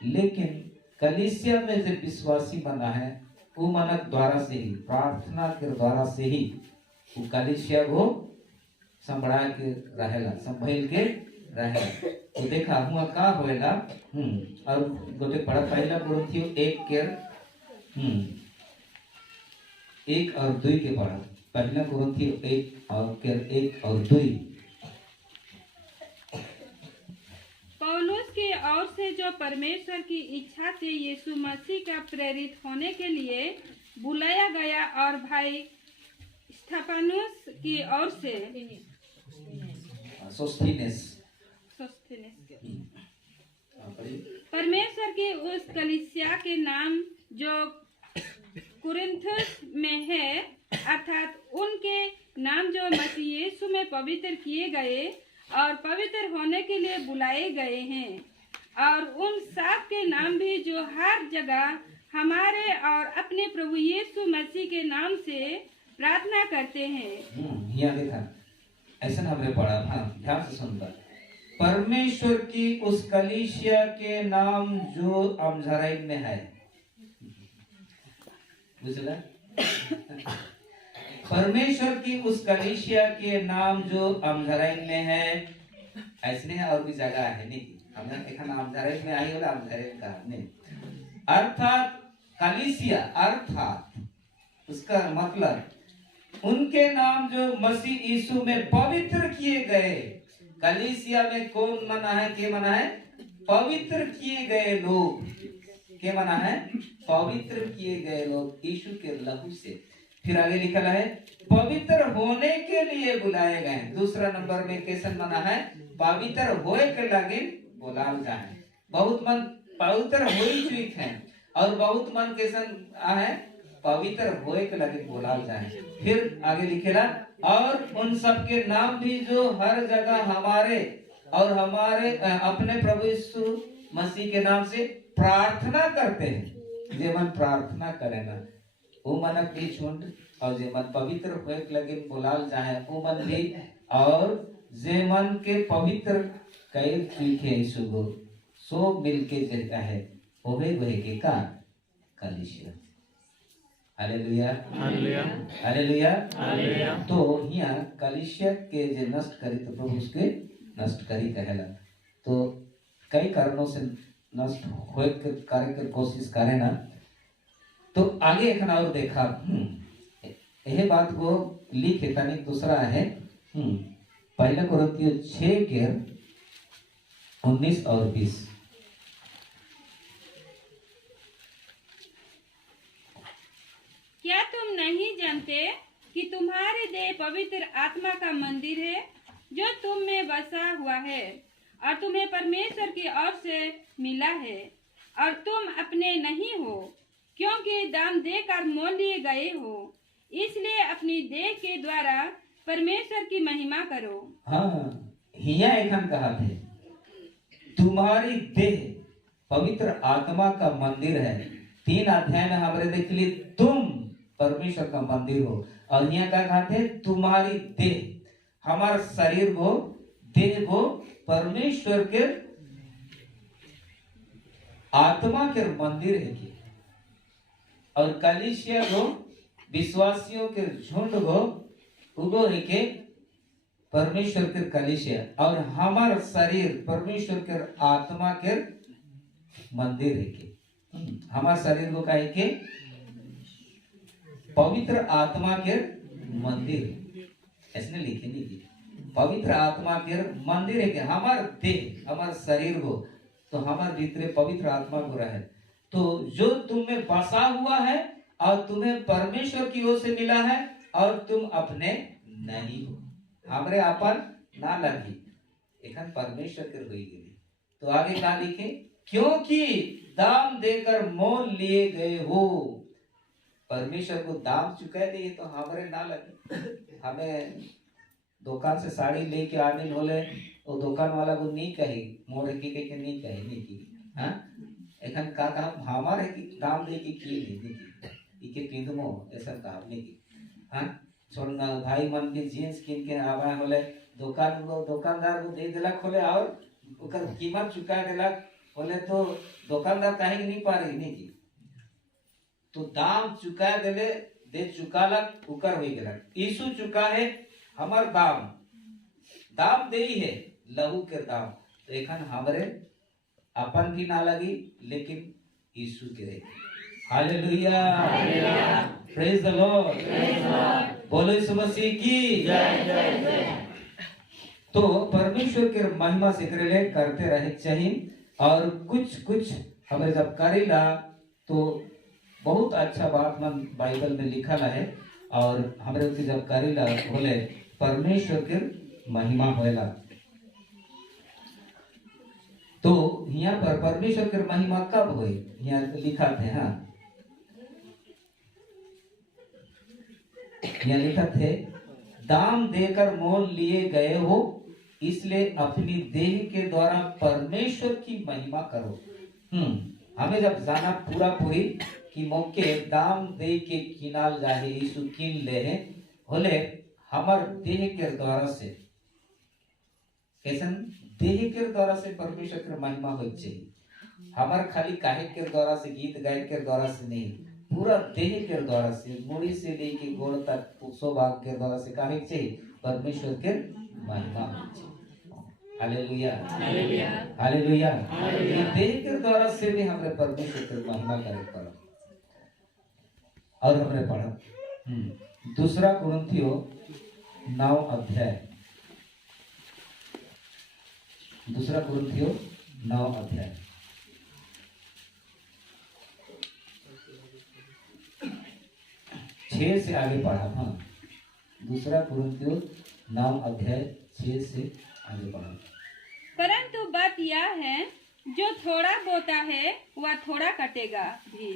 लेकिन कलिसिया में जो विश्वासी बना है वो मनक द्वारा से ही प्रार्थना के द्वारा से ही वो कलिसिया को संभड़ा के रहेला संभल के रहेला तो देखा हुआ का होएला और गोटे पढ़ा पहला कुरिन्थियों 1 के 1 और 2 के पढ़ा पहला कुरिन्थियों 1 और 2 पौलुस की ओर से जो परमेश्वर की इच्छा से यीशु मसीह का प्रेरित होने के लिए बुलाया गया और भाई स्थिफानुस की ओर से सोस्थिनेस परमेश्वर की उस कलीसिया के नाम जो कुरिन्थुस में है अर्थात उनके नाम जो मसीह यीशु में पवित्र किए गए और पवित्र होने के लिए बुलाए गए हैं और उन सब के नाम भी जो हर जगह हमारे और अपने प्रभु यीशु मसीह के नाम से प्रार्थना करते हैं। यहाँ देखा ऐसा हमने पढ़ा ध्यान से सुनता परमेश्वर की उस कलीसिया के नाम जो अमझराइन में है बुझला परमेश्वर की उस कलीसिया के नाम जो अमझराइन में है ऐसे है और भी जगह है नहीं हमने देखा नाम अमझराइन में आई होला अमझराइन का नहीं अर्थात कलीसिया अर्थात उसका मतलब उनके नाम जो मसीह यीशु में पवित्र किए गए कलीसिया में कौन मना है के मना है पवित्र किए गए लोग के मना है पवित्र किए गए लोग यीशु के लहू से फिर आगे लिखा है पवित्र होने के लिए बुलाए गए दूसरा नंबर में कैसन मना है पवित्र होए के लगे बुलाल जाए बहुत मन पवित्र हो ही चुके हैं और बहुत मन कैसन है पवित्र होए के लगे बुलाल जाए फिर आगे लिखेला और उन सब के नाम भी जो हर जगह हमारे और हमारे अपने प्रभु यीशु मसीह के नाम से प्रार्थना करते हैं जे मन प्रार्थना करे ना वो मन के झुंड और जे मन पवित्र होए के लगे बुलाल जाए वो मन भी और जे मन के पवित्र कई चीखे यीशु को सो मिलके जगह है ओहे वहे के का कलिसिया। Hallelujah hallelujah hallelujah. हालेलुया। तो यहाँ कलिसिया के जे नष्ट करी तो प्रभु उसके नष्ट करी कहेला। तो कई कारणों से नष्ट होए के करे के कोशिश करे ना। तो आगे एक और देखा यह बात को लिखे तनी दूसरा है पहला कुरिन्थियों 6 के 19 और 20। क्या तुम नहीं जानते कि तुम्हारे देह पवित्र आत्मा का मंदिर है जो तुम में बसा हुआ है और तुम्हें परमेश्वर की ओर से मिला है और तुम अपने नहीं हो क्योंकि दाम देकर मोल लिए गए हो, इसलिए अपनी देह के द्वारा परमेश्वर की महिमा करो। हाँ, हिया एखन कहा थे तुम्हारी देह पवित्र आत्मा का मंदिर है। 3 अध्याय में हमरे देख ली तुम परमेश्वर का मंदिर हो। और यहाँ क्या कहा थे तुम्हारी देह, हमारे शरीर को देह को परमेश्वर के आत्मा के मंदिर है कि और कलीसिया को विश्वासियों के झुंड को उगो है के परमेश्वर के कलीसिया और हमार शरीर परमेश्वर के आत्मा के मंदिर है के हमार शरीर को कहे के पवित्र आत्मा के मंदिर ऐसे लिखे नहीं पवित्र आत्मा के मंदिर है कि हमार देह हमार शरीर को तो हमारे भीतर पवित्र आत्मा को रहे तो जो तुम्हें बसा हुआ है और तुम्हें परमेश्वर की ओर से मिला है और तुम अपने नहीं हो हमरे अपन ना लगी एखन परमेश्वर के होई गेली। तो आगे क्या लिखे क्योंकि दाम देकर मोल लिए गए हो। परमेश्वर को दाम चुका दिए तो हमरे ना लगे। हमें दुकान से साड़ी लेके आने होले वो दुकान वाला को नहीं कही मोड़ की के नहीं कही नहीं की हां एखन का हमारे की दाम दे के की नहीं की पिंधमो ऐसा कहा नहीं की हां छोड़ना भाई मन के जींस किन के आवा होले दुकानदार को दे देला खोले और ओकर कीमत चुका देला बोले तो दुकानदार काहे नहीं पा रही नहीं की तो दाम चुका देले दे चुकाला उकर होई गेला। यीशु चुका है हमार दाम दे ही है लहू के दाम। तो एखन हमरे अपन भी ना लगी लेकिन यीशु के रहे। हालेलुया प्रेज द लॉर्ड बोलो यीशु मसीह की जय जय जय। तो परमेश्वर के महिमा से करे करते रहे चाहिए और कुछ हमें जब करेला तो बहुत अच्छा बात मन बाइबल में लिखा है और हमरे उसके जब करेला बोले परमेश्वर के महिमा होएला। तो यहाँ पर परमेश्वर के महिमा कब हुई यहाँ लिखा थे हाँ यहाँ लिखा थे दाम देकर मोल लिए गए हो इसलिए अपनी देह के द्वारा परमेश्वर की महिमा करो। हमें जब जाना पूरा पूरी कि मौके दाम दे के किनाल जाहे यीशु किन ले हैं होले हमार देह के द्वारा से कैसन देह के द्वारा से परमेश्वर की महिमा हो चाहिए। हमार खाली काहे के द्वारा से गीत गाय के द्वारा से नहीं पूरा देह के द्वारा से मुड़ी से लेके गोड़ तक भाग के द्वारा से काहे चाहिए परमेश्वर के महिमा हो चाहिए। Hallelujah hallelujah hallelujah. देह के द्वारा से भी हमरे परमेश्वर की महिमा करे पड़ा और हमरे पढ़ा दूसरा कुरिन्थियों 9 अध्याय दूसरा कुरिन्थियों 9 अध्याय 6 से आगे पढ़ा। हाँ दूसरा कुरिन्थियों 9 अध्याय 6 से आगे पढ़ा। परंतु बात यह है जो थोड़ा बोता है वह थोड़ा कटेगा भी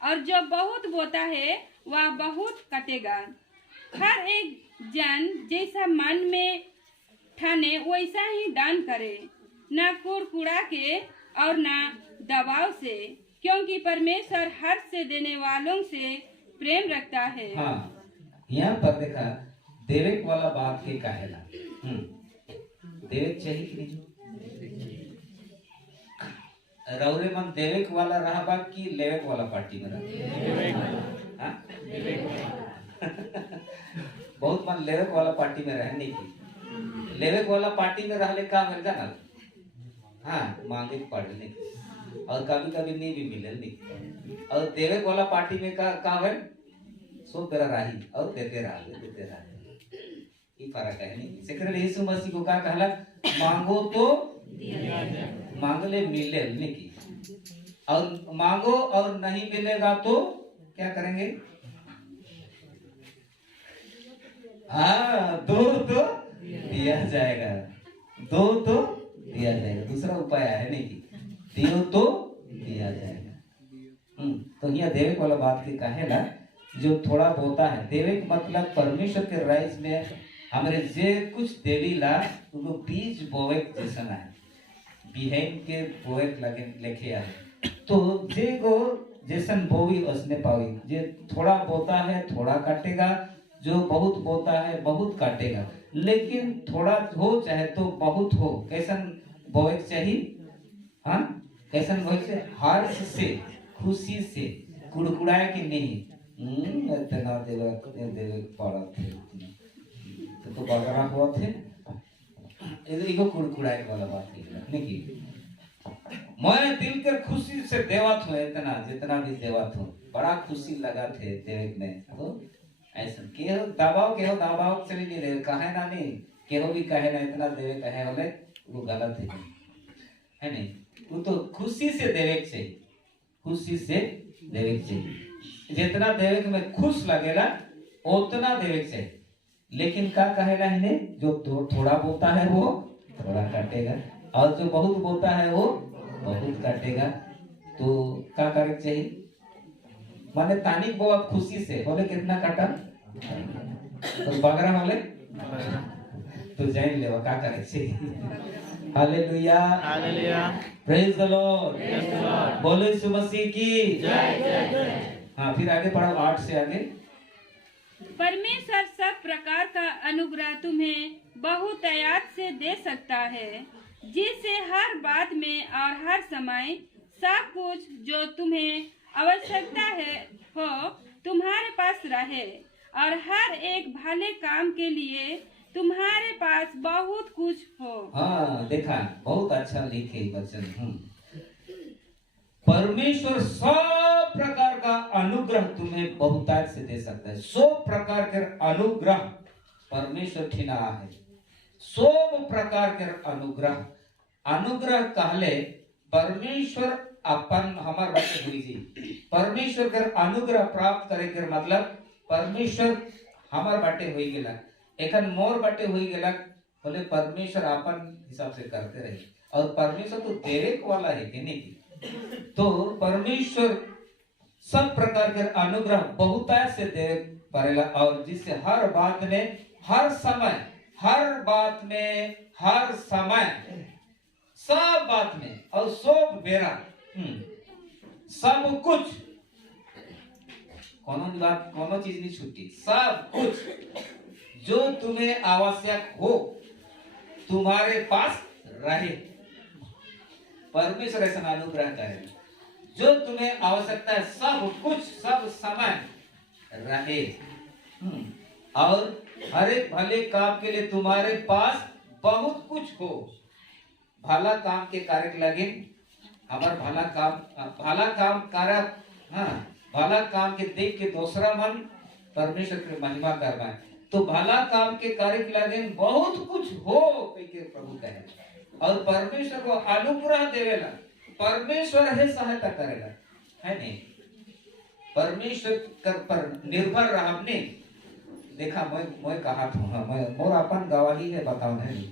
और जो बहुत बोता है वह बहुत कटेगा। हर एक जन जैसा मन में ठाने वैसा ही दान करे न कुड़कुड़ा के और न दबाव से क्योंकि परमेश्वर हर्ष से देने वालों से प्रेम रखता है। हाँ यहाँ पर देखा देवे वाला बात के कहेला देवे चाहिए कि नहीं रौरे मन देवेक वाला रहबा कि लेवेक वाला पार्टी में रहा? बहुत मन लेवेक वाला पार्टी में रहने की। लेवेक वाला पार्टी में रहले का मिल जाना, हाँ मांगे पड़ने की, और कभी कभी नहीं भी मिले नहीं। और देवेक वाला पार्टी में का है सो तेरा राही और देते रहा ये फर्क है नहीं। सेकंड यीशु मसीह को क्या कहला, मांगो तो मांगले मिले नहीं, और मांगो और नहीं मिलेगा तो क्या करेंगे? हाँ, दो तो दिया जाएगा, दो तो दिया जाएगा। दूसरा उपाय है नहीं कि दियो तो दिया जाएगा। तो यहाँ देवेक वाला बात की कहेला जो थोड़ा बोता है। देवेक मतलब परमेश्वर के राइज में हमारे जे कुछ देवीला उनको बीज बोवेक जैसा है, बिहाइन के बोवेक लगे लेके आए। तो जे गो जैसन बोवी उसने पावी, जे थोड़ा बोता है थोड़ा काटेगा, जो बहुत बोता है बहुत काटेगा। लेकिन थोड़ा हो चाहे तो बहुत हो, कैसन बोवेक चाहिए? हाँ, कैसन बोवेक से? हर्ष से, खुशी से, कुड़कुड़ाए कि नहीं इतना देवे पड़ा थे तो बगरा हुआ थे, इधर कुड़कुड़ाए वाला बात नहीं की। मैं दिल के खुशी से देवत हूँ, इतना जितना भी देवत हूँ, बड़ा खुशी लगा थे देवे में। तो ऐसा केहो दबाव से नहीं देवे कहे ना, नहीं केहो भी कहे ना इतना देवे कहे बोले वो गलत है नहीं। वो तो खुशी से देवे चाहिए, खुशी से देवे चाहिए। जितना देवे में खुश लगेगा उतना देवे चाहिए। लेकिन क्या कहेगा इन्हें, जो थोड़ा बोता है वो थोड़ा काटेगा, और जो बहुत बोता है वो बहुत काटेगा। तो क्या करे चाहिए? माने तानिक बहुत खुशी से बोले कितना काटा तो बगरा बोले तो जान ले क्या करे चाहिए। Hallelujah, hallelujah, praise the Lord, बोलो यीशु मसीह की जय। हाँ, फिर आगे पढ़ो 8 से आगे। परमेश्वर सब प्रकार का अनुग्रह तुम्हें बहुतायत से दे सकता है, जिससे हर बात में और हर समय सब कुछ जो तुम्हें आवश्यकता है हो तुम्हारे पास रहे, और हर एक भले काम के लिए तुम्हारे पास बहुत कुछ हो। हाँ, देखा बहुत अच्छा लिखे वचन। परमेश्वर सब प्रकार का अनुग्रह तुम्हें बहुतायत से दे सकता है। 100 प्रकार के अनुग्रह परमेश्वर ठिना है, 100 प्रकार के अनुग्रह कहले परमेश्वर अपन हमार बात हुई जी। परमेश्वर के अनुग्रह प्राप्त करे के मतलब परमेश्वर हमार बाटे हुई गेला, एकन मोर बाटे हुई गेला, बोले परमेश्वर अपन हिसाब से करते रहे। और परमेश्वर तो देवे वाला है कि नहीं? तो परमेश्वर सब प्रकार के अनुग्रह बहुतायत से दे पड़ेगा, और जिससे हर बात में हर समय, हर बात में हर समय, सब बात में और सब बेरा, सब कुछ, कोनो चीज नहीं छूटी, सब कुछ जो तुम्हें आवश्यक हो तुम्हारे पास रहे। परमेश्वर ऐसा अनुग्रह करे जो तुम्हें आवश्यकता है सब कुछ सब समय रहे, और हर एक भले काम के लिए तुम्हारे पास बहुत कुछ हो। भला काम के कार्य लगे हमार भला काम कर, हाँ भला काम के देख के दूसरा मन परमेश्वर की महिमा करना है। तो भला काम के कार्य लगे बहुत कुछ हो के प्रभु कहे, और परमेश्वर को अनुग्रह देवेला, परमेश्वर है सहायता करेगा, है नहीं? परमेश्वर पर निर्भर रहने देखा। मैं कहा था, मैं मोर अपन गवाही है बताओ नहीं।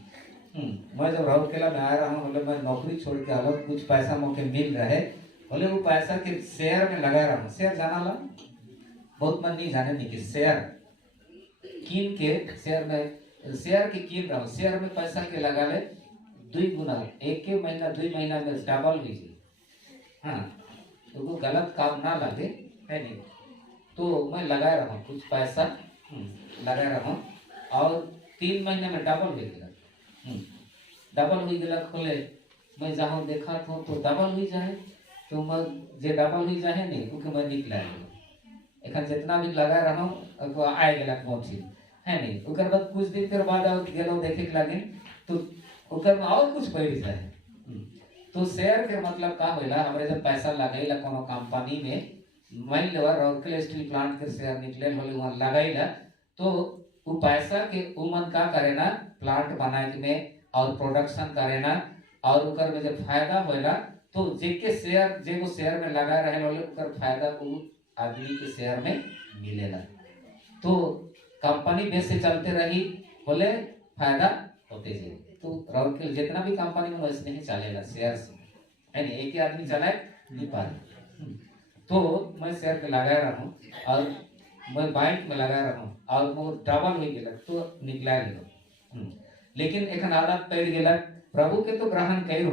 मैं जब राउरकेला में आ रहा हूँ, बोले मैं नौकरी छोड़ के अलग कुछ पैसा मुझे मिल रहा है, बोले वो पैसा के शेयर में लगा रहा हूँ। शेयर जाना ला बहुत मन नहीं जाने नहीं कि शेयर कीन के शेयर के कीन रहा हूँ, शेयर में पैसा के लगा ले 2 गुना, 1 महीना 2 महीना में डबल लीजिए। हाँ, तो वो गलत काम ना लगे, है नहीं? तो मैं लगा रहा हूँ कुछ पैसा, लगा रहा हूँ, और 3 महीने में डबल हो गया, डबल हो गया। खोले मैं जहाँ देखा था तो डबल हुई जाए तो मैं जे डबल हुई जाए नहीं क्योंकि मैं निकला एखन जितना भी लगा रहा हूँ आए गला पहुंची है नहीं ओकर बाद कुछ दिन के बाद और गेलो देखे के लगे तो ओकर में और कुछ बढ़ जाए। तो शेयर के मतलब का होला हमरे जब पैसा लगेला कोनो कंपनी में मान लो रॉकेल स्टील प्लांट के शेयर निकले होले वहां लगेला तो वो पैसा के उमन का करे ना प्लांट बनाए में और प्रोडक्शन करे ना और ओकर में जब फायदा होला तो जेके शेयर जेगो शेयर में लगा रहे होले ओकर फायदा वो आदमी के शेयर में मिलेला। तो कंपनी बेस से चलते रही बोले फायदा होते जाए। तो रॉकेल जितना भी कंपनी में वैसे नहीं चलेगा शेयर से है नहीं एक ही आदमी चलाए नहीं पाए। तो मैं शेयर पे लगा रहा हूँ और मैं बैंक में लगा रहा हूँ और वो डबल हो गया तो निकला गया। लेकिन एक आदत पड़ गया प्रभु के तो ग्रहण कर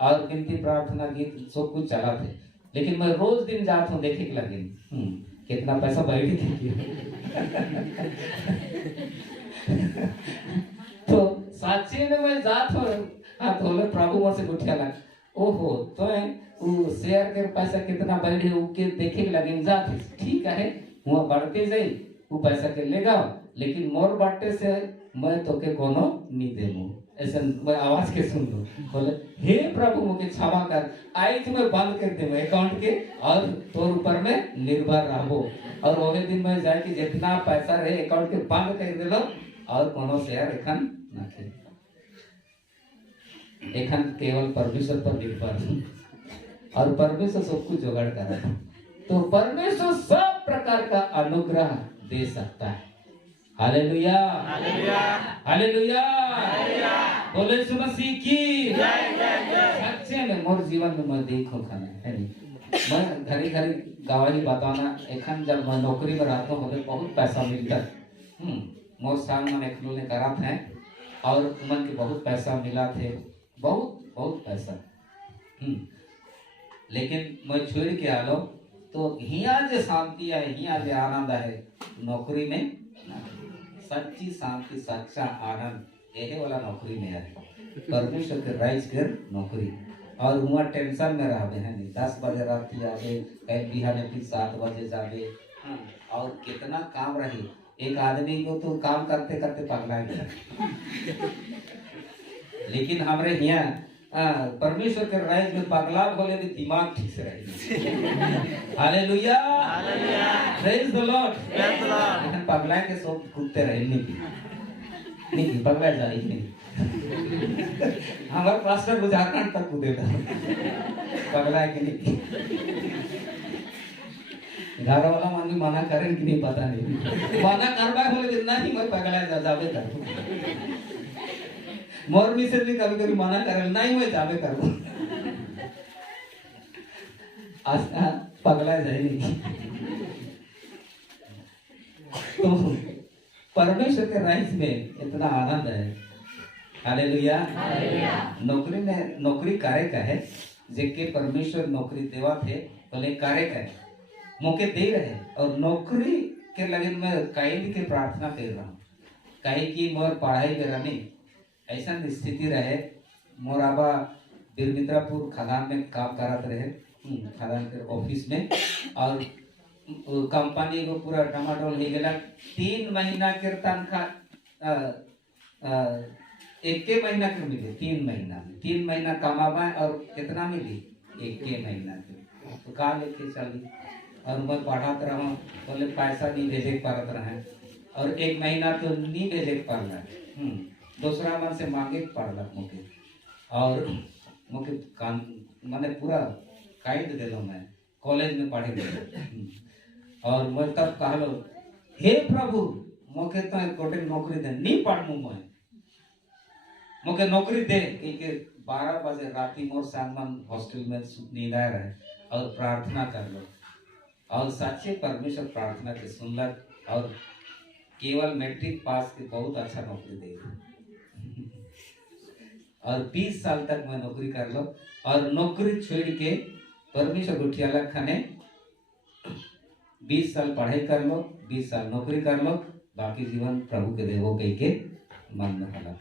और विनती प्रार्थना गीत सब कुछ चला थे लेकिन मैं रोज दिन जाता हूँ देखे के लगे कितना पैसा बढ़ तो साक्षी में मैं जात हूँ हाथ होले प्रभु मोर से गुठिया लग ओहो तो वो शेयर के पैसा कितना बढ़ के देखे के लगे जात ठीक है वहाँ बढ़ते जाए वो पैसा के लेगा लेकिन मोर बाटे से मैं तो के कोनो नहीं देमू ऐसा मैं आवाज के सुन लो बोले हे प्रभु मुझे क्षमा कर आज मैं बंद कर दे अकाउंट के और तोर ऊपर में निर्भर रहो और वही दिन में जाए कि जितना पैसा रहे अकाउंट के बंद कर दे लो और कोनो शेयर एखन ना खेल एखन केवल परमेश्वर पर निर्भर और परमेश्वर सब कुछ जुगाड़ कर रहा है। तो परमेश्वर सब प्रकार का अनुग्रह दे सकता है। हालेलुया हालेलुया हालेलुया हालेलुया बोले यीशु मसीह की जय जय जय। सच्चे में मोर जीवन में मैं देखो खाना है नहीं मैं घरी घरी गवाही बताना एखन जब मैं नौकरी में रहता हूँ मुझे बहुत पैसा मिलता मोर संग मन एखनो ने करा थे और मन के बहुत पैसा मिला थे बहुत बहुत पैसा लेकिन मैं छोड़ के आलो तो हिया जो शांति है हिया जो आनंद है नौकरी में सच्ची शांति सच्चा आनंद यही वाला नौकरी में है परमेश्वर के राइज के नौकरी और वहाँ टेंशन में रहे हैं नहीं 10 बजे रात आवे कहीं बिहार फिर 7 बजे जावे और कितना काम रही एक आदमी को तो काम करते करते पगला गया लेकिन हमारे यहाँ परमेश्वर के राइज में पगला बोले भी दिमाग ठीक से रहे hallelujah hallelujah praise the Lord praise the Lord. लेकिन पगला के सब कूदते रहे नहीं पगला जा रही नहीं हमारे पास्टर झारखंड तक कूदेगा पगला के नहीं घर वाला मन मना करें कि नहीं पता नहीं मना करवा बोले नहीं मैं पगला जावे कर मोर मिसेज भी कभी कभी मना करे नहीं मैं जावे करूं आज पगला जाएगी। तो परमेश्वर के राइज में इतना आनंद है हालेलुया नौकरी में नौकरी कार्य का है जिनके परमेश्वर नौकरी देवा थे बोले कार्य का है मौके दे रहे और नौकरी के लगन में कैद के प्रार्थना कर रहा हूँ कहे कि मोर पढ़ाई में रही ऐसा स्थिति रहे मोर आबा बिरमित्रापुर खदान में काम करत रहे खदान के ऑफिस में और कंपनी को पूरा टमाटोल हो गया 3 महीना के तनख्वाह एक महीना के मिले 3 महीना कमावा और कितना मिली 1 महीना के तो का लेके चली और मैं पढ़ात रहा बोले पैसा नहीं भेजे पारत रहे और 1 महीना तो नहीं भेजे पारला दूसरा मन से मांगे पड़ला मुझे और मुझे काम मैंने पूरा काट दे लो मैं कॉलेज में पढ़े गए और मैं तब कहलो हे प्रभु मुझे तो गोटे नौकरी दे नहीं पढ़ू मैं मुझे नौकरी दे क्योंकि 12 बजे राती मोर सामान हॉस्टल में नींद आ रहे और प्रार्थना कर लो और सच्चे परमेश्वर प्रार्थना के सुनलक और केवल मैट्रिक पास के बहुत अच्छा नौकरी दे और 20 साल तक मैं नौकरी कर लो और नौकरी छोड़ के परमेश्वर गुठियाला खाने 20 साल पढ़ाई कर लो 20 साल नौकरी कर लो बाकी जीवन प्रभु के देवो कह के मन में हला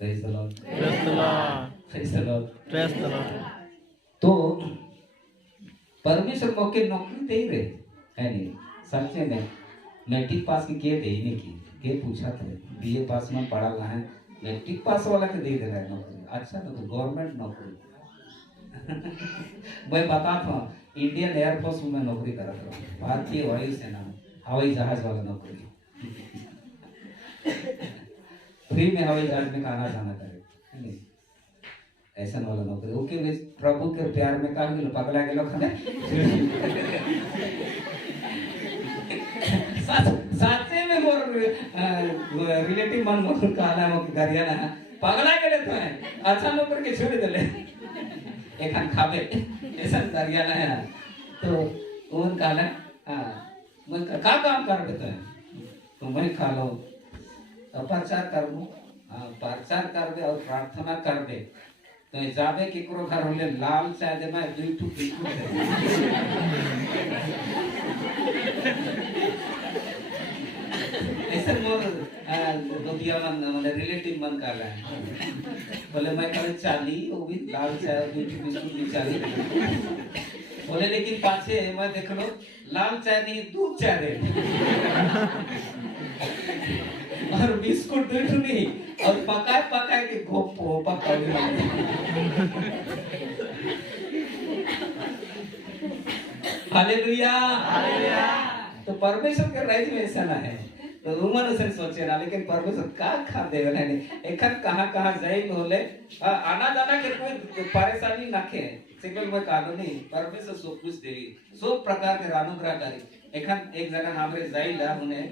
Praise the Lord. Praise the Lord. Praise the Lord. Praise the Lord. तो परमेश्वर मौके नौकरी दे ही रहे है नहीं सच्चे में मैट्रिक पास की के दे ही नहीं की के पूछा थे बीए पास में पढ़ा हुआ है मैट्रिक पास वाला के दे रहा है नौकरी अच्छा नौकरी गवर्नमेंट नौकरी मैं बताता हूँ इंडियन एयरफोर्स में नौकरी कर रहा हूँ भारतीय वायुसेना में हवाई जहाज वाला नौकरी फ्री में हवाई जहाज में आना जाना करे ऐसा वाला नौकरी ओके वे प्रभु के प्यार में काम गेलो पगला गेलो खने साथे में मोर रिलेटिव मन मोर कहला मो गरिया ना पगला गेले तो है अच्छा नौकर के छोड़ देले एखन खाबे ऐसा गरिया ना है तो उन कहला हां मैं का काम करबे तो मैं खा लो प्रचार करबो प्रचार करबे और प्रार्थना करबे तो जाबे केकरो घर होले लाल चाय दे मैं दुई टू बिल्कुल ऐसे मोर दोदिया मन मतलब रिलेटिव मन कर रहा है बोले मैं कल चाली वो भी लाल चाय दुई टू बिस्कुट भी चाली बोले लेकिन पाछे मैं देख लो लाल चाय नहीं दूध चाय दे और बिस्कुट दूध नहीं और पकाए के गोपो पकाओ हालेलुया हालेलुया तो परमेश्वर के राज्य में ऐसा ना है तो रूमन उसे सोचे ना लेकिन परमेश्वर का खा देवे नहीं एखन कहां जाई होले आना जाना के कोई परेशानी ना के सिंगल में कालो नहीं परमेश्वर सब कुछ देई सब प्रकार के अनुग्रह करी एखन एक जगह हमरे जाइला होने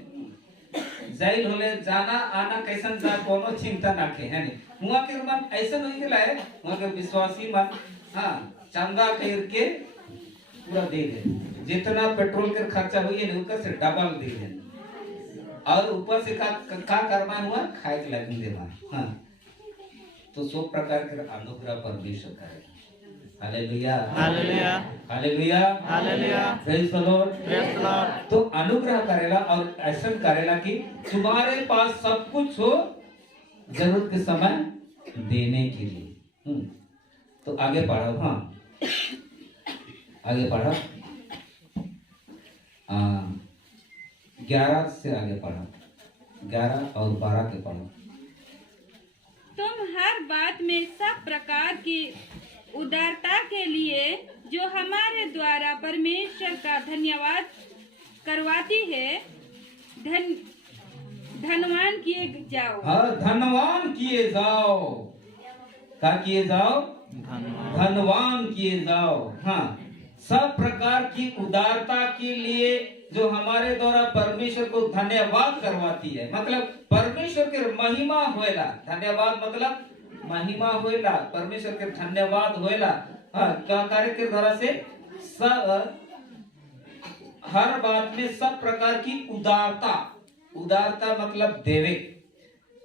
जाइल होले जाना आना कैसन जा कोनो चिंता ना के है नहीं हुआ के मन ऐसा नहीं गेला है हुआ के विश्वासी मन हां चंदा करके पूरा दे दे जितना पेट्रोल के खर्चा हुई है उनका से डबल दे दे और ऊपर से का करना हुआ खाए के लगी देवा हां तो सब प्रकार के अनुग्रह परमेश्वर करे hallelujah hallelujah hallelujah hallelujah praise the Lord praise the Lord तो अनुग्रह करेला और ऐसा करेला कि तुम्हारे पास सब कुछ हो जरूरत के समय देने के लिए तो आगे पढ़ो हाँ आगे पढ़ो 11 से आगे पढ़ो 11 और 12 के पढ़ो तुम हर बात में सब प्रकार की उदारता के लिए जो हमारे द्वारा परमेश्वर का धन्यवाद करवाती है धनवान किए जाओ हाँ धनवान किए जाओ क्या किए जाओ धनवान किए जाओ हाँ सब प्रकार की उदारता के लिए जो हमारे द्वारा परमेश्वर को धन्यवाद करवाती है मतलब परमेश्वर के महिमा होएला धन्यवाद मतलब महिमा होएला परमेश्वर के धन्यवाद होएला हाँ क्या कार्य के द्वारा से सब हर बात में सब प्रकार की उदारता मतलब देवे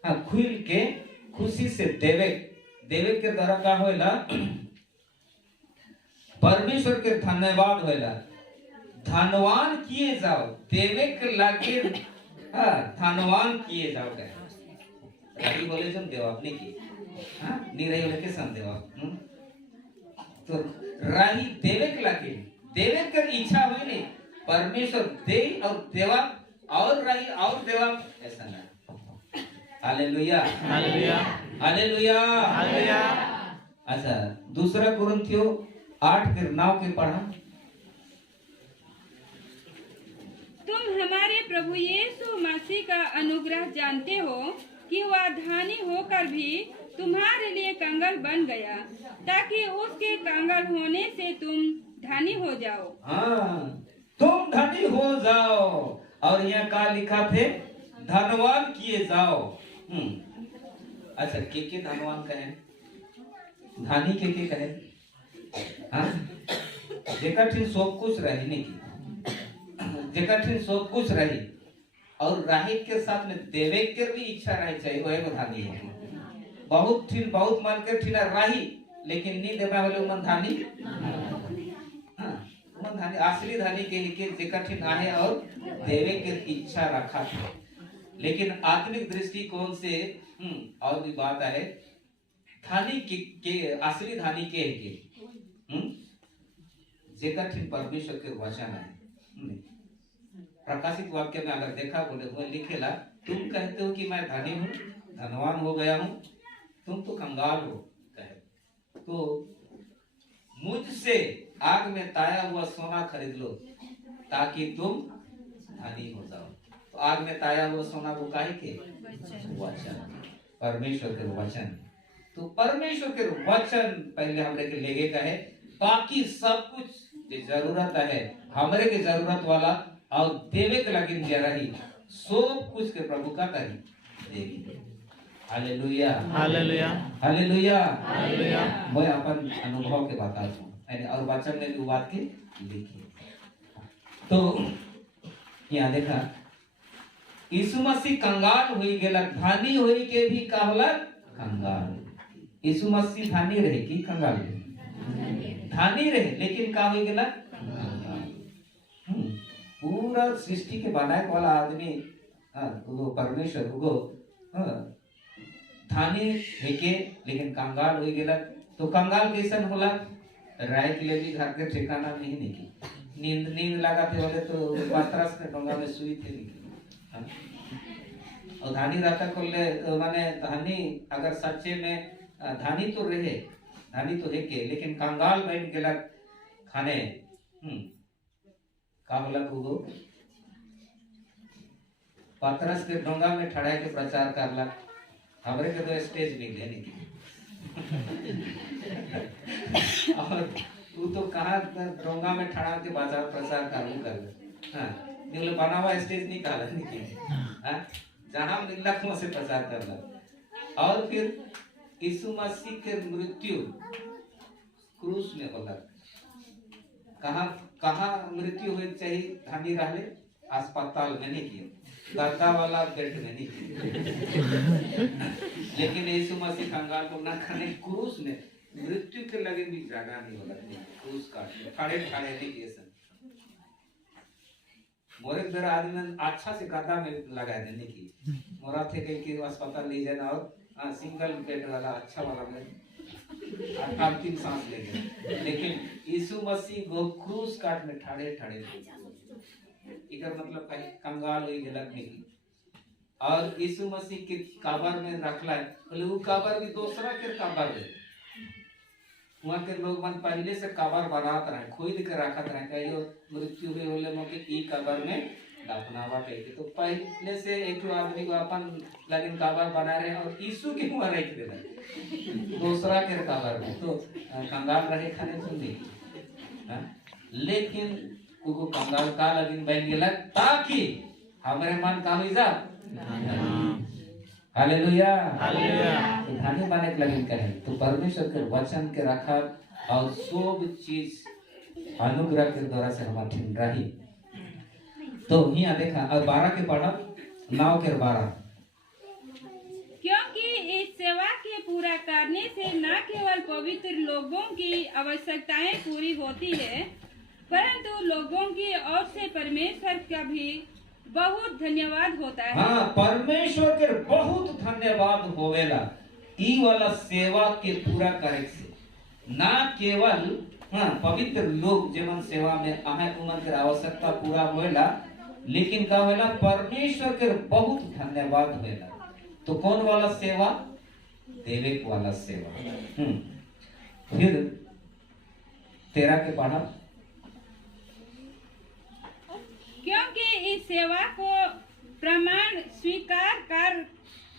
हाँ खुल के खुशी से देवे के द्वारा क्या होएला परमेश्वर के धन्यवाद होएला धनवान किए जाओ देवे के लागे हाँ धनवान किए जाओ कहे राही बोले जब देवा अपने की हाँ नहीं रही बोले के सम देवा तो राही देवे के लागे देवे कर इच्छा हुई नहीं परमेश्वर दे और देवा और राही और देवा ऐसा ना हालेलुया हालेलुया हालेलुया हालेलुया अच्छा दूसरा कुरिन्थियों 8 के 9 के पढ़ा तुम हमारे प्रभु यीशु मसीह का अनुग्रह जानते हो कि वह धनी होकर भी तुम्हारे लिए कंगाल बन गया ताकि उसके कंगाल होने से तुम धनी हो जाओ हाँ तुम धनी हो जाओ और यहाँ का लिखा थे धनवान किए जाओ अच्छा के धनवान कहे धनी के कहे हाँ जेकर ठीक सब कुछ रही नहीं की जेकर ठीक सब कुछ रही और राही के साथ में देवे के भी इच्छा रही चाहिए वो एगो धानी है बहुत मन के ठीना राही लेकिन नहीं देवा वाले मन धानी हाँ मन धानी असली धानी के जेकर ठीक आहे और देवे के इच्छा रखा था लेकिन आत्मिक दृष्टिकोण से और भी बात है। धानी के असली धानी के है के जेकर ठीक परमेश्वर के वचन है। प्रकाशित वाक्य में अगर देखा बोले हुए लिखेला, तुम कहते हो कि मैं धनी हूँ, धनवान हो गया हूँ, तुम तो कंगाल हो कहे तो मुझसे आग में ताया हुआ सोना खरीद लो ताकि तुम धनी हो जाओ। तो आग में ताया हुआ सोना को काहे के वचन, परमेश्वर के वचन। तो परमेश्वर के वचन पहले हमरे के लेगे का है, बाकी सब कुछ जो जरूरत है हमरे के जरूरत वाला और देवे के लगिन जे रही सब कुछ के प्रभु का करी देगी। Hallelujah hallelujah hallelujah hallelujah. मैं अपन अनुभव के बताता हूँ और वचन में भी बात के लिखी। तो यहाँ देखा यीशु मसीह कंगाल हुई गेला, धानी हुई के भी का होला कंगाल। यीशु मसीह धानी रहे कि कंगाल रहे? धानी रहे, लेकिन का हुई गेला कंगाल। पूरा सृष्टि के बनाए वाला आदमी वो परमेश्वर वो धानी है के लेकिन कंगाल हुई गेला। तो कंगाल कैसन होला? राय के लिए भी घर के ठिकाना नहीं निकली, नींद लगा थे बोले तो पतरस के डोंगा में सुई थे निकली। और धानी रहता खोले तो माने धानी अगर सच्चे में धानी तो रहे, धानी तो है के लेकिन कंगाल बन गेला खाने का बोला को पतरस के डोंगा में ठड़ा के प्रचार करला। हमरे के तो स्टेज नहीं लेने की और तू तो कहा डोंगा में ठड़ा के बाजार प्रचार कर हाँ निकले बना हुआ स्टेज नहीं काला नहीं जहां मिलना को से प्रचार करला। और फिर यीशु मसीह के मृत्यु क्रूस में होला। कहाँ मृत्यु हुई चाहिए? धानी रहले अस्पताल में नहीं किया, गर्दा वाला बेड में नहीं किया। लेकिन यीशु मसीह कंगाल को ना खाने क्रूस में मृत्यु के लगे भी जगह नहीं होला। क्रूस काट खड़े खड़े नहीं किए सन। मोरे बेर आदमी अच्छा से गर्दा में लगा देने की मोरा थे कि अस्पताल ले जाना और सिंगल बेड वाला अच्छा वाला में अंतिम सांस ले गए। लेकिन यीशु मसीह को क्रूस काट में ठाड़े ठाड़े इधर मतलब कहीं कंगाल हुई गलत नहीं। और यीशु मसीह के कब्र में रखला है बोले वो कब्र भी दूसरा के कब्र है। वहाँ के लोग मन पहले से कब्र बनात रहे, खोद के रखत रहे कहियो मृत्यु हुई होले मोके ई कब्र में दफनावा कहते। तो पहले से एक आदमी को अपन लगन कब्र बना रहे और यीशु के वहाँ रख दे दूसरा के कब्र में। तो कंगाल रहे खाने सुनने लेकिन को कंगाल का लगन बन गेला ताकि हमरे मन का हो जा। Hallelujah hallelujah. तो धानी बने के लगन कहे तो परमेश्वर के वचन के रखा और सब चीज अनुग्रह के द्वारा से हमारा ठीक रही। तो यहाँ देखा और 12 के पढ़ा 9 के 12। क्योंकि इस सेवा के पूरा करने से न केवल पवित्र लोगों की आवश्यकताएं पूरी होती है परंतु लोगों की ओर से परमेश्वर का भी बहुत धन्यवाद होता है। हाँ परमेश्वर के बहुत धन्यवाद होवेला ई वाला सेवा के पूरा करे से। ना केवल पवित्र लोग जीवन सेवा में आए उमन के आवश्यकता पूरा होएला लेकिन का होएला परमेश्वर के बहुत धन्यवाद होएला। तो कौन वाला सेवा? देवे वाला सेवा। फिर 13 के पढ़ा। क्योंकि इस सेवा को प्रमाण स्वीकार कर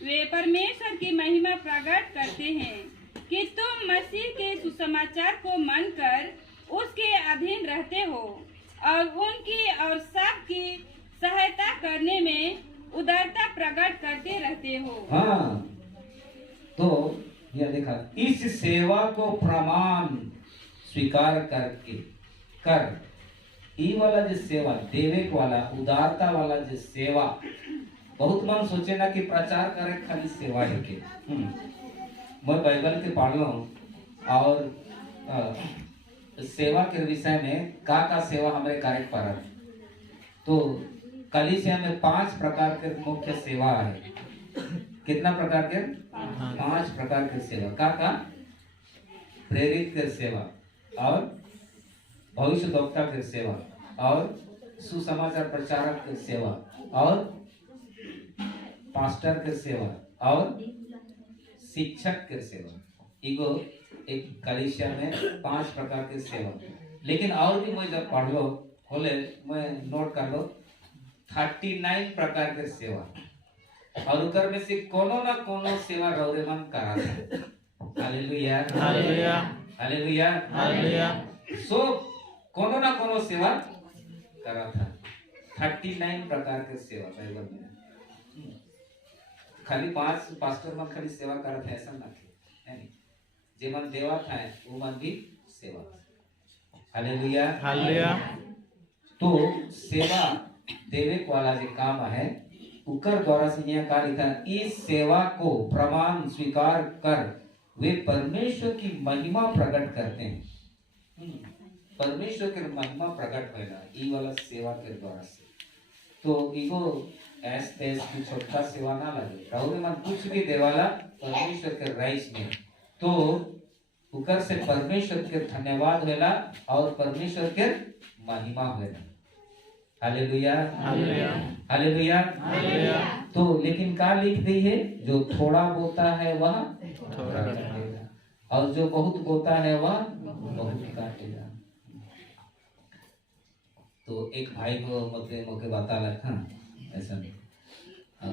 वे परमेश्वर की महिमा प्रकट करते हैं कि तुम मसीह के सुसमाचार को मानकर उसके अधीन रहते हो और उनकी और सबकी सहायता करने में उदारता प्रकट करते रहते हो। हाँ तो यह देखा इस सेवा को प्रमाण स्वीकार करके कर ई वाला जो सेवा देवे वाला उदारता वाला जो सेवा बहुत मन सोचे ना कि प्रचार करे खाली सेवा है के। मैं बाइबल के पढ़ लो और सेवा के विषय में का सेवा हमारे कार्य पर तो कलीसिया में 5 प्रकार के मुख्य सेवा है। कितना प्रकार के? 5 प्रकार की सेवा। का प्रेरित के सेवा, और भविष्यद्वक्ता की सेवा, और सुसमाचार प्रचारक की सेवा, और पास्टर की सेवा, और शिक्षक की सेवा। इगो एक कलीसिया में 5 प्रकार की सेवा। लेकिन और भी मैं जब पढ़ लो खोले मैं नोट कर लो 39 प्रकार के सेवा, और उकर में से कोनो ना कोनो सेवा रौरे मन करा था। Hallelujah hallelujah hallelujah hallelujah. सो कोनो ना कोनो सेवा करा था। 39 प्रकार के सेवा बाइबल में। खाली 5 पास्टर मन खाली सेवा करा था ऐसा ना है नहीं। जे मन देवा था वो मन भी सेवा। Hallelujah hallelujah. तो सेवा देवे वाला जो काम है उकर द्वारा से यह कार्य था। इस सेवा को प्रमाण स्वीकार कर वे परमेश्वर की महिमा प्रकट करते हैं। परमेश्वर की महिमा प्रकट होगा ई वाला सेवा के द्वारा से। तो इको ऐस तैस की छोटा सेवा ना लगे राहुल मन कुछ भी देवाला परमेश्वर के राइस में, तो उकर से परमेश्वर के धन्यवाद होला और परमेश्वर के महिमा होला। Hallelujah hallelujah hallelujah hallelujah. तो लेकिन का लिख दी है? जो थोड़ा बोता है वह थोड़ा काटेगा, और जो बहुत बोता है वह बहुत काटेगा। तो एक भाई को मोके बता लगा ऐसा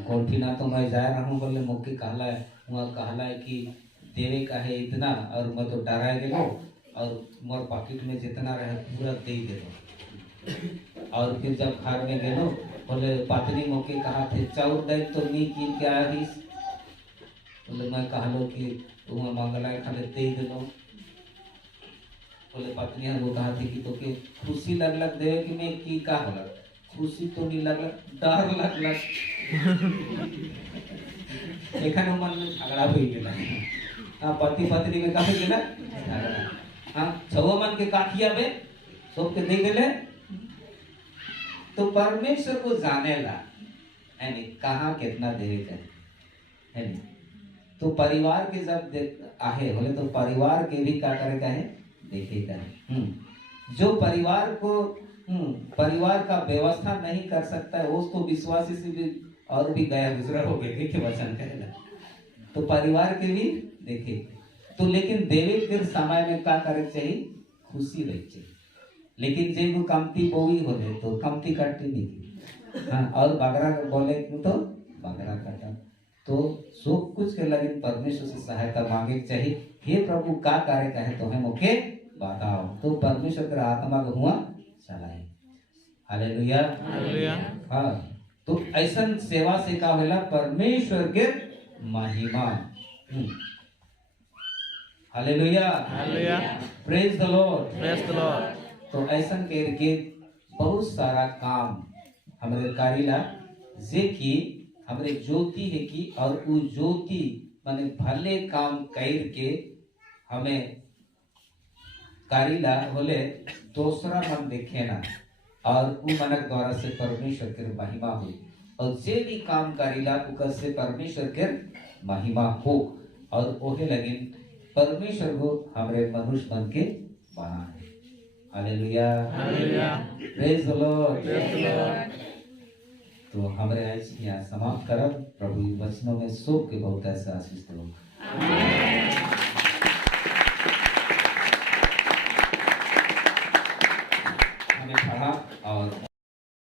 कोठी ना तो मैं जा रहा हूँ बोले मोके कहला है वहाँ कहला है कि देवे का है इतना, और मैं तो डरा गेलो और मोर पॉकेट में जितना रहे पूरा दे देलो। और फिर जब घर में गेलो बोले पत्नी मोके कहा थे चाउर दे तो मी कीन के आईस, बोले मैं कहलो कि वहाँ मंगला खाले दे देलो। बोले पत्नी वो कहा थी कि तो के खुशी लगलक देवे कि मैं की का होला, खुशी तो नहीं लगलक डर लगलक। एखाने मन में झगड़ा हुई गेला। हाँ पति पत्नी में काहे गेला झगड़ा। हाँ छवा मन के काठिया में सबके दे देले। तो परमेश्वर को जानेला है नहीं कहाँ कितना देवे का है नहीं। तो परिवार के जब आहे बोले तो परिवार के भी क्या करे का है देखेगा। जो परिवार को परिवार का व्यवस्था नहीं कर सकता है उसको विश्वासी से भी और भी गया गुजरा हो गए देखे वचन करेगा। तो परिवार के भी देखे तो लेकिन देवे के समय में क्या करे चाहिए खुशी रही चाहिए। लेकिन जे को कमती बोई होले तो कमती काटी नहीं। हाँ और बगरा बोले तो बगरा काटा। तो सब कुछ के लगे परमेश्वर से सहायता मांगे चाहिए। हे प्रभु का कार्य कहे तो है मुखे बताओ, तो परमेश्वर के आत्मा को हुआ चलाए। Hallelujah hallelujah. हाँ तो ऐसा सेवा से का होला परमेश्वर के महिमा। Hallelujah hallelujah. Praise the Lord praise the Lord. तो ऐसा करके बहुत सारा काम हमारे कारिला जे की हमारे ज्योति है की, और वो ज्योति माने भले काम कर के हमें कारिला बोले दूसरा मन देखे ना, और वो मनक द्वारा से परमेश्वर के महिमा हुई। और जे भी काम कारिला उकर से परमेश्वर के महिमा हो, और ओहे लगे परमेश्वर को हमारे मनुष्य बन के बना है। Hallelujah hallelujah. Praise the Lord. Praise the Lord. तो हमारे आज यहाँ समाप्त करब। प्रभु वचनों में सब के बहुत ऐसा आशीष दो।